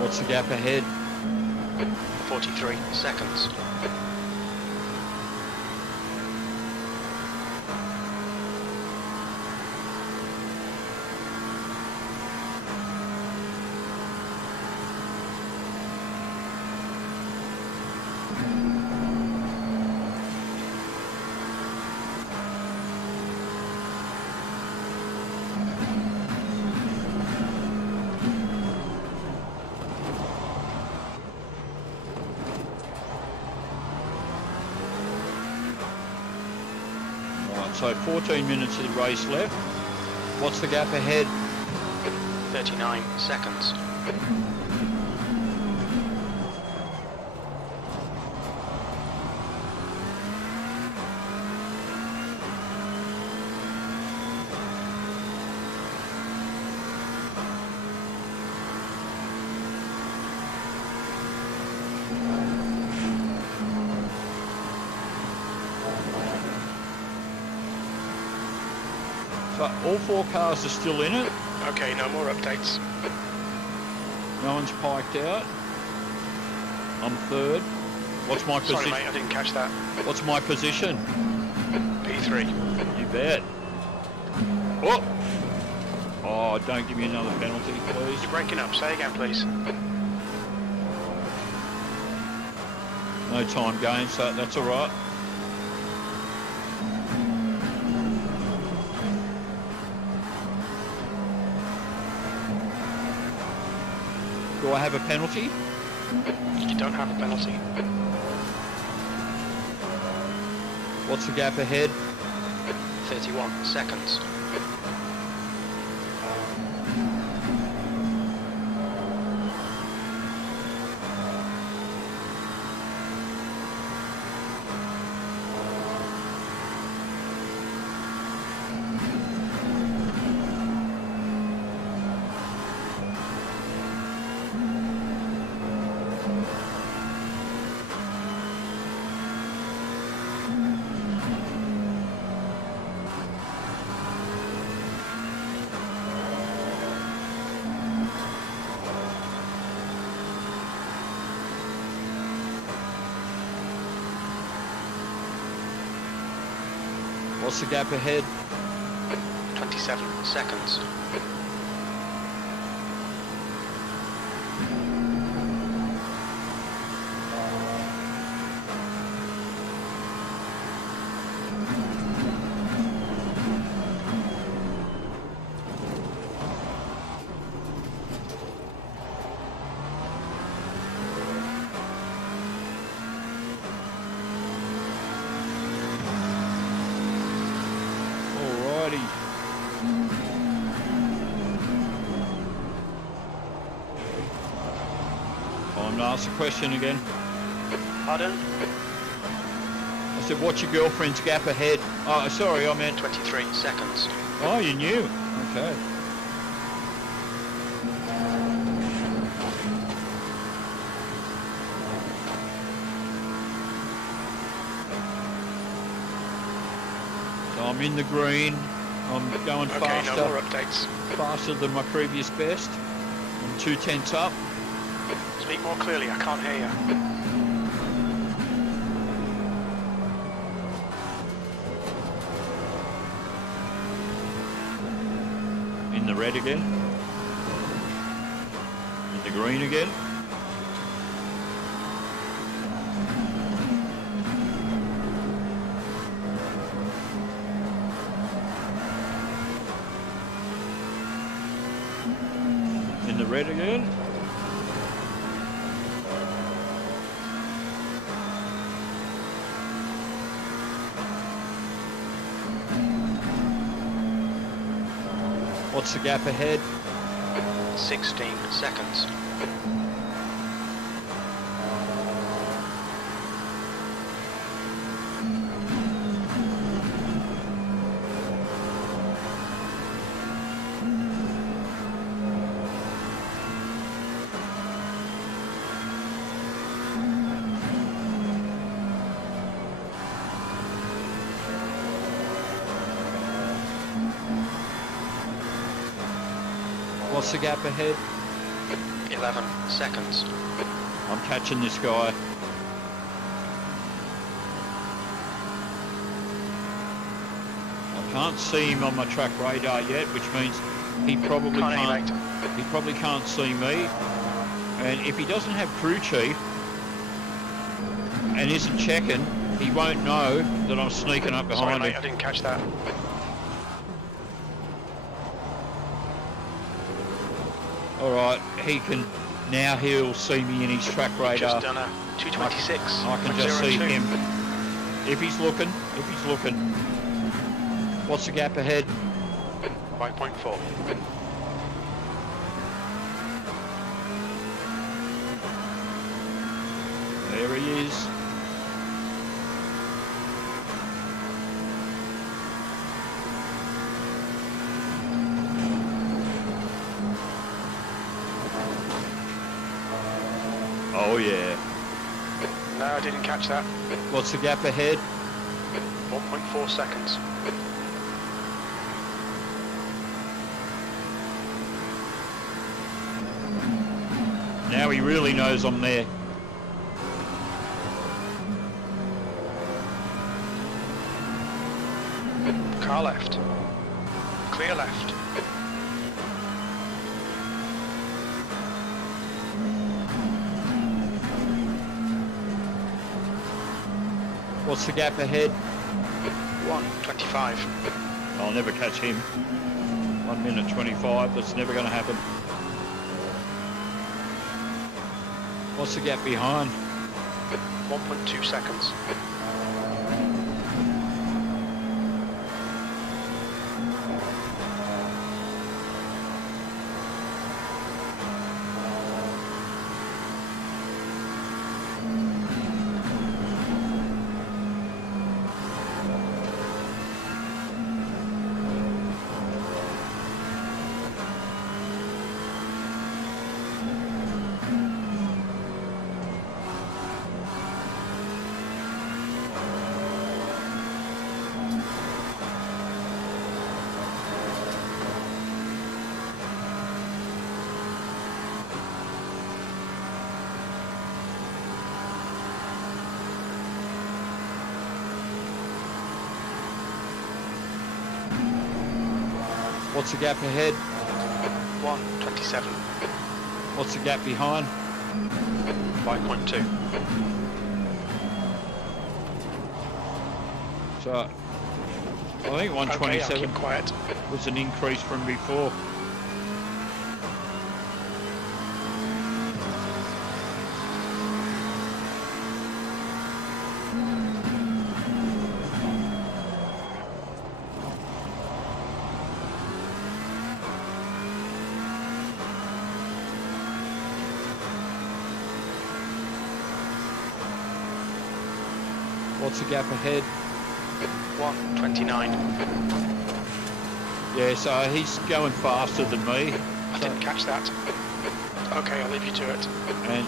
What's the gap ahead? 43 seconds. So 14 minutes of the race left. What's the gap ahead? 39 seconds. So all four cars are still in it. Okay, no more updates. No one's piked out. I'm third. What's my Sorry position? mate, I didn't catch that. What's my position? P3. You bet. Oh! Oh, don't give me another penalty, please. You're breaking up. Say again, please. No time gain, so that's all right. Do I have a penalty? You don't have a penalty. What's the gap ahead? 31 seconds. What's the gap ahead? 27 seconds. Time to ask the question again. Pardon? I said, what's your girlfriend's gap ahead? Oh, sorry, I meant... 23 seconds. Oh, you knew. Okay. So I'm in the green. I'm going faster. No more updates. Faster than my previous best. I'm 2/10 up. Speak more clearly, I can't hear you. In the red again. In the green again. In the red again. What's the gap ahead? 16 seconds. What's the gap ahead? 11 seconds. I'm catching this guy. I can't see him on my track radar yet, which means he probably can't see me. And if he doesn't have crew chief and isn't checking, he won't know that I'm sneaking up behind Sorry, mate, him. I didn't catch that. All right, he'll see me in his track radar. Just done a 226. I can just see him. If he's looking. What's the gap ahead? 5.4. There he is. Oh yeah. No, I didn't catch that. What's the gap ahead? 1.4 seconds. Now he really knows I'm there. Car left. Clear left. What's the gap ahead? 1:25. I'll never catch him. 1 minute 25, that's never going to happen. What's the gap behind? 1.2 seconds. What's the gap ahead? 1:27. What's the gap behind? 5.2. So, I think 127 Okay, I'll keep quiet. was an increase from before. What's the gap ahead? 1:29. Yeah, so he's going faster than me. I didn't catch that. Okay, I'll leave you to it. And,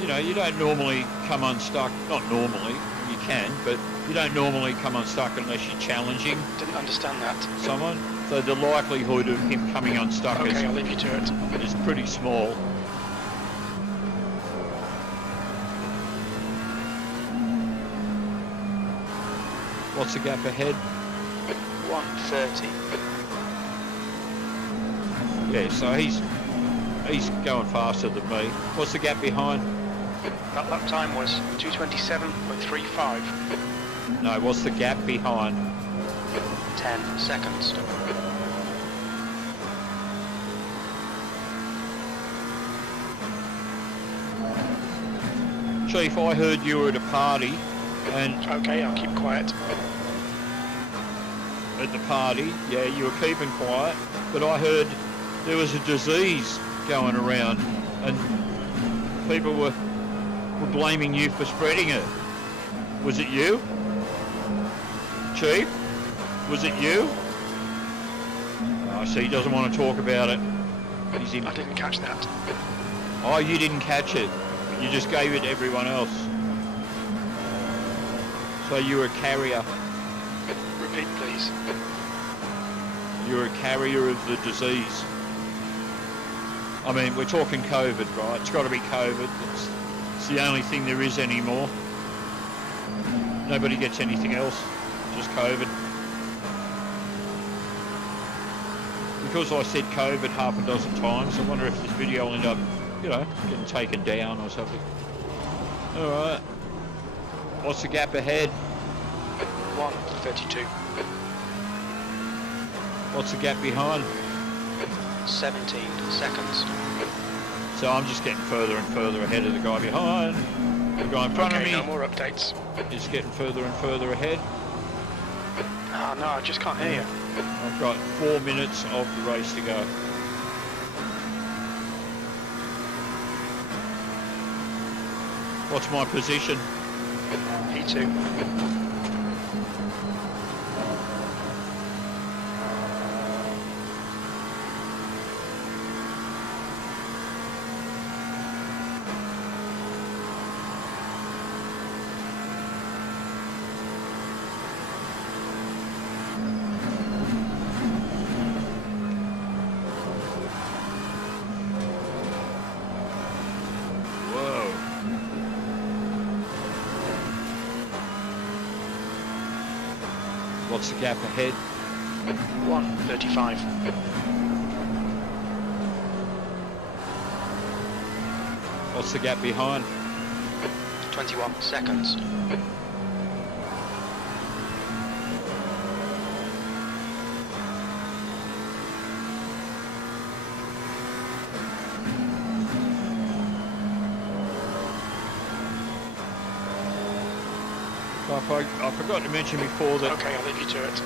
you know, you don't normally come unstuck. Not normally, you can, but you don't normally come unstuck unless you're challenging Didn't understand that. someone. So the likelihood of him coming unstuck Okay, I'll leave you to it. is pretty small. What's the gap ahead? 1:30. Yeah, so he's going faster than me. What's the gap behind? That lap time was 2:27.35. No, what's the gap behind? 10 seconds. Chief, I heard you were at a party, and Okay, I'll keep quiet. at the party, yeah, you were keeping quiet, but I heard there was a disease going around, and people were blaming you for spreading it. Was it you? Chief? Was it you? Oh, see, he doesn't want to talk about it. He's in... I didn't catch that. Oh, you didn't catch it. You just gave it to everyone else. So you were a carrier. Repeat, please. You're a carrier of the disease. I mean, we're talking COVID, right? It's got to be COVID. It's the only thing there is anymore. Nobody gets anything else. Just COVID. Because I said COVID half a dozen times, I wonder if this video will end up, you know, getting taken down or something. Alright. What's the gap ahead? 1:32. What's the gap behind? 17 seconds. So I'm just getting further and further ahead of the guy behind. The guy in front of me No more updates. is getting further and further ahead. Oh no, I just can't hear you. I've got 4 minutes of the race to go. What's my position? P2. Whoa. What's the gap ahead? 1:35. What's the gap behind? 21 seconds. I forgot to mention before that Okay, I'll leave you to it.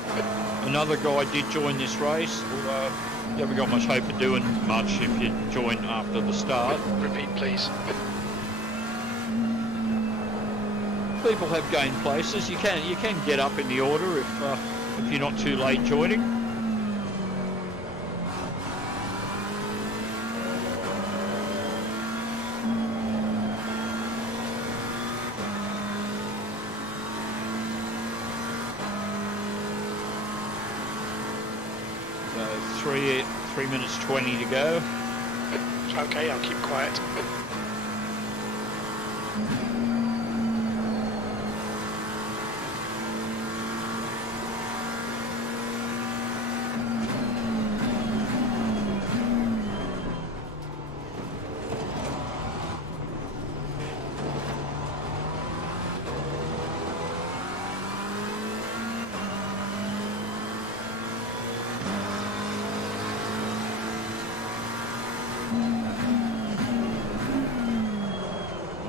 another guy did join this race, although you haven't got much hope of doing much if you join after the start. Repeat, please. People have gained places. You can get up in the order if you're not too late joining. So 3 minutes 20 to go. Okay, I'll keep quiet.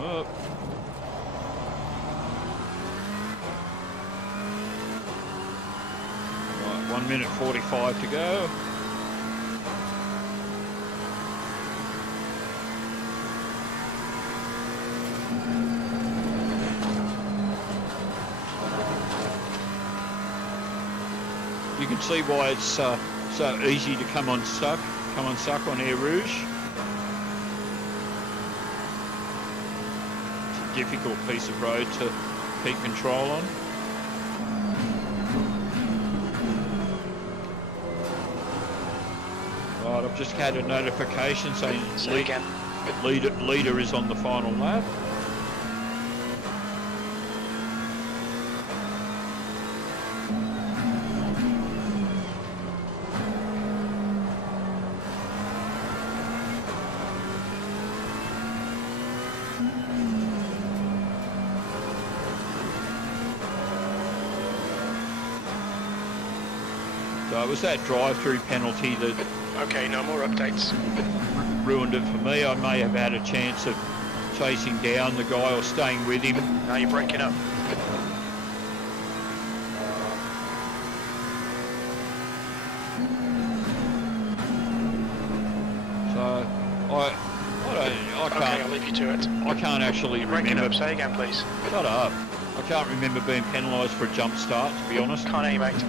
Oh. Right, 1 minute 45 to go. You can see why it's so easy to come unstuck on Air Rouge. It's a difficult piece of road to keep control on. Right, I've just had a notification saying leader is on the final lap. So it was that drive-through penalty that... Okay, no more updates. Ruined it for me. I may have had a chance of chasing down the guy or staying with him. Now you're breaking up. So I can't. Okay, I'll leave you to it. I can't actually You're breaking remember. up. Say again, please. Shut up. I can't remember being penalised for a jump start, to be honest. Can't hear you, mate.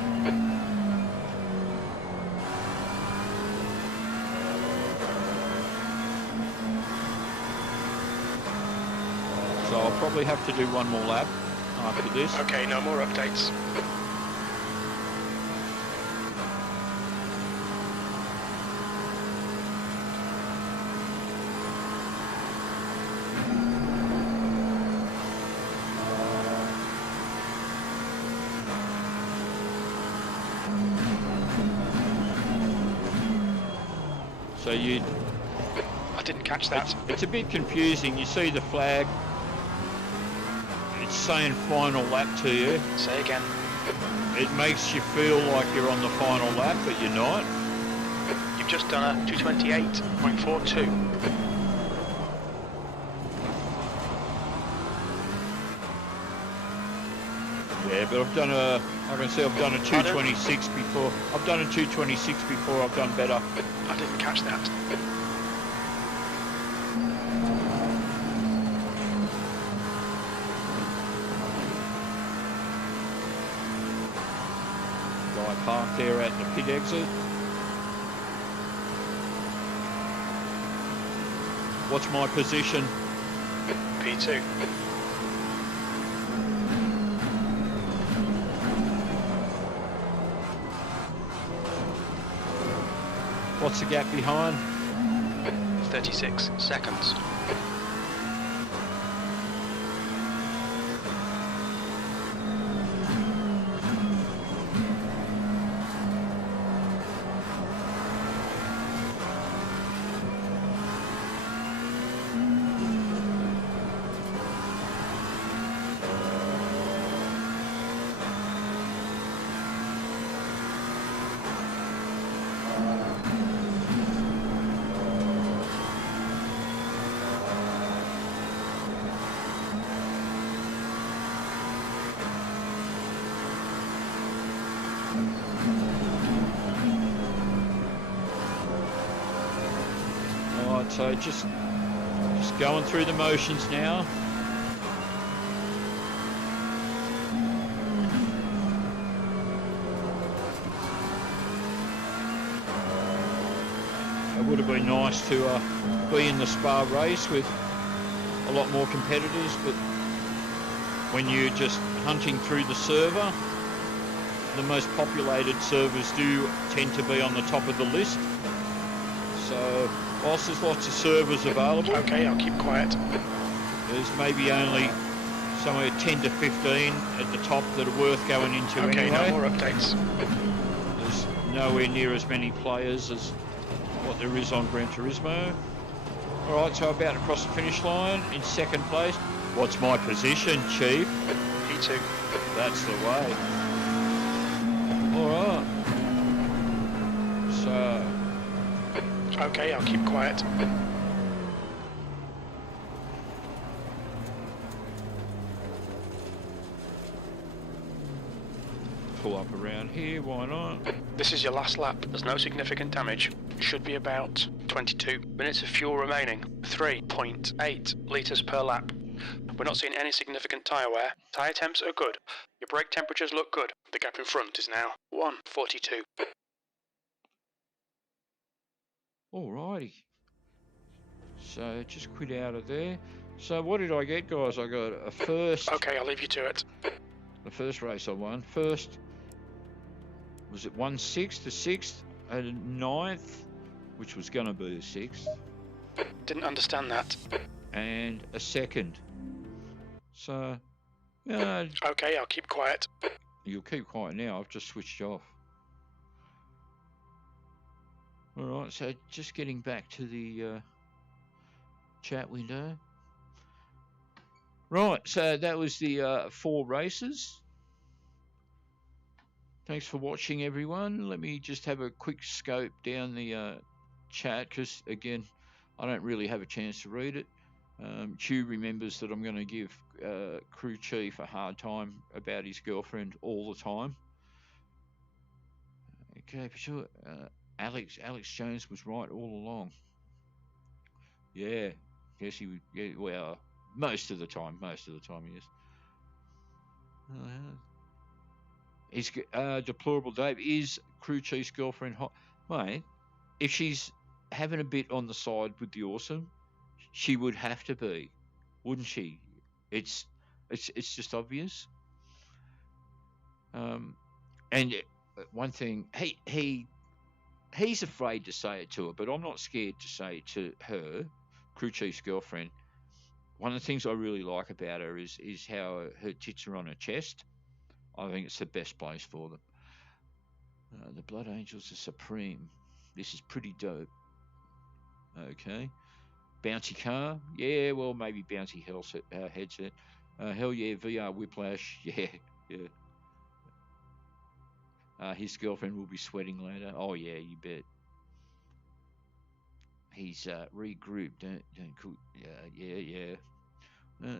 So I'll probably have to do one more lap after this. Okay, no more updates. So I didn't catch that. it's a bit confusing. You see the flag, it's saying final lap to you. Say again. It makes you feel like you're on the final lap, but you're not. You've just done a 228.42. Yeah, but I've done a 226 before. I've done a 226 before, I've done better. I didn't catch that. Guy parked there at the pit exit. What's my position? P2. What's the gap behind? 36 seconds. So just going through the motions now. It would have been nice to be in the Spa race with a lot more competitors, but when you're just hunting through the server, the most populated servers do tend to be on the top of the list. So whilst there's lots of servers available, Okay, I'll keep quiet. there's maybe only somewhere 10 to 15 at the top that are worth going into Okay, anyway. no more updates. There's nowhere near as many players as what there is on Gran Turismo. Alright, so about to cross the finish line in second place. What's my position, Chief? P2. That's the way. Alright. So Okay, I'll keep quiet. pull up around here, why not? This is your last lap. There's no significant damage. Should be about 22 minutes of fuel remaining. 3.8 litres per lap. We're not seeing any significant tyre wear. Tyre temps are good. Your brake temperatures look good. The gap in front is now 1:42. Alrighty. So just quit out of there. So what did I get, guys? I got a first. Okay, I'll leave you to it. The first race I won. First, was it 1/6, the 6th, and 9th, which was going to be a 6th. Didn't understand that. And a second. So, okay, I'll keep quiet. You'll keep quiet now. I've just switched off. Alright, so just getting back to the chat window. Right, so that was the 4 races. Thanks for watching, everyone. Let me just have a quick scope down the chat, because, again, I don't really have a chance to read it. Q remembers that I'm going to give Crew Chief a hard time about his girlfriend all the time. Okay, for sure. Alex Jones was right all along. Yeah, yes, he would. Yeah, well, most of the time he is. He's Deplorable Dave. Is Crew Chief's girlfriend hot? Mate, if she's having a bit on the side with the Orsum, she would have to be, wouldn't she? It's just obvious. And one thing, he's afraid to say it to her, but I'm not scared to say to her, Crew Chief's girlfriend. One of the things I really like about her is how her tits are on her chest. I think it's the best place for them. The Blood Angels are supreme. This is pretty dope. Okay. Bouncy car. Yeah, well, maybe bouncy headset. Hell yeah, VR Whiplash. Yeah. His girlfriend will be sweating later. Oh, yeah, you bet. He's regrouped. Don't cook. Yeah.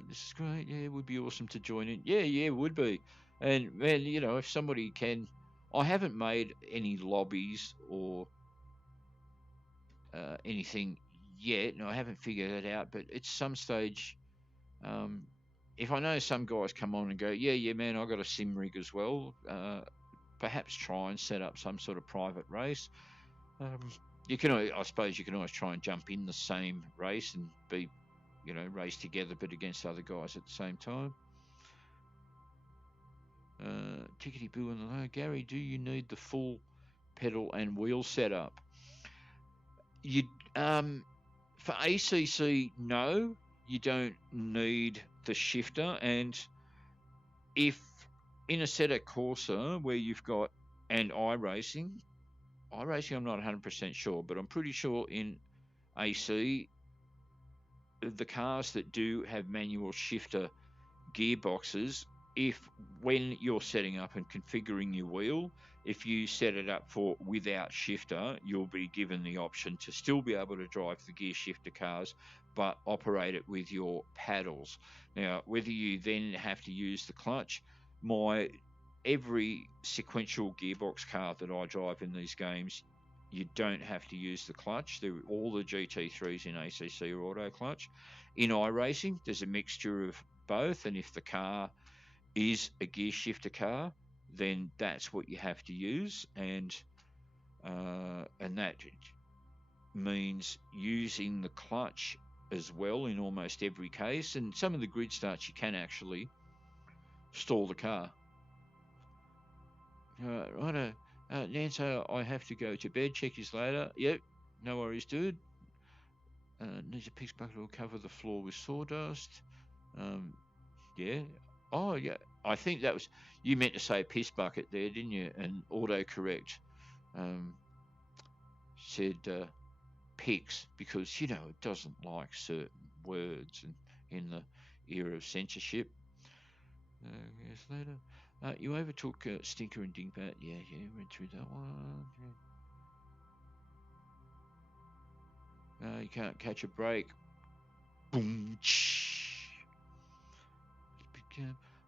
This is great. Yeah, it would be awesome to join in. Yeah, it would be. And, man, if somebody can... I haven't made any lobbies or anything yet, and I haven't figured it out, but at some stage, if I know some guys come on and go, yeah, man, I got a sim rig as well, perhaps try and set up some sort of private race. I suppose you can always try and jump in the same race and be, race together, but against other guys at the same time. Tickety boo on the low. Gary, do you need the full pedal and wheel setup? For ACC, no, you don't need the shifter. And if in a Assetto Corsa where you've got iRacing, I'm not 100% sure, but I'm pretty sure in AC, the cars that do have manual shifter gearboxes, when you're setting up and configuring your wheel, if you set it up for without shifter, you'll be given the option to still be able to drive the gear shifter cars, but operate it with your paddles. Now, whether you then have to use the clutch, every sequential gearbox car that I drive in these games, you don't have to use the clutch. All the GT3s in ACC are auto clutch. In iRacing, there's a mixture of both, and if the car is a gear shifter car, then that's what you have to use, and that means using the clutch as well in almost every case. And some of the grid starts you can actually stall the car. Righto, Nancy, I have to go to bed. Check you later. Yep, no worries, dude. Needs a piece bucket will cover the floor with sawdust. Yeah. Oh, yeah. I think that was... You meant to say piss bucket there, didn't you? And autocorrect said pics, because, it doesn't like certain words in the era of censorship. Yes, later. You overtook Stinker and Dingbat. Yeah, went through that one. Yeah. You can't catch a break. Boom.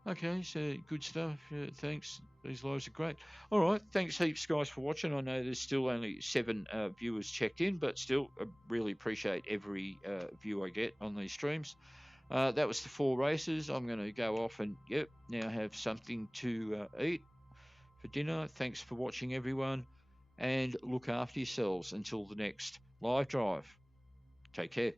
Okay, so good stuff. Thanks. These lives are great. All right, thanks heaps, guys, for watching. I know there's still only 7 viewers checked in, but still, I really appreciate every view I get on these streams. That was the 4 races. I'm going to go off and, now have something to eat for dinner. Thanks for watching, everyone, and look after yourselves until the next live drive. Take care.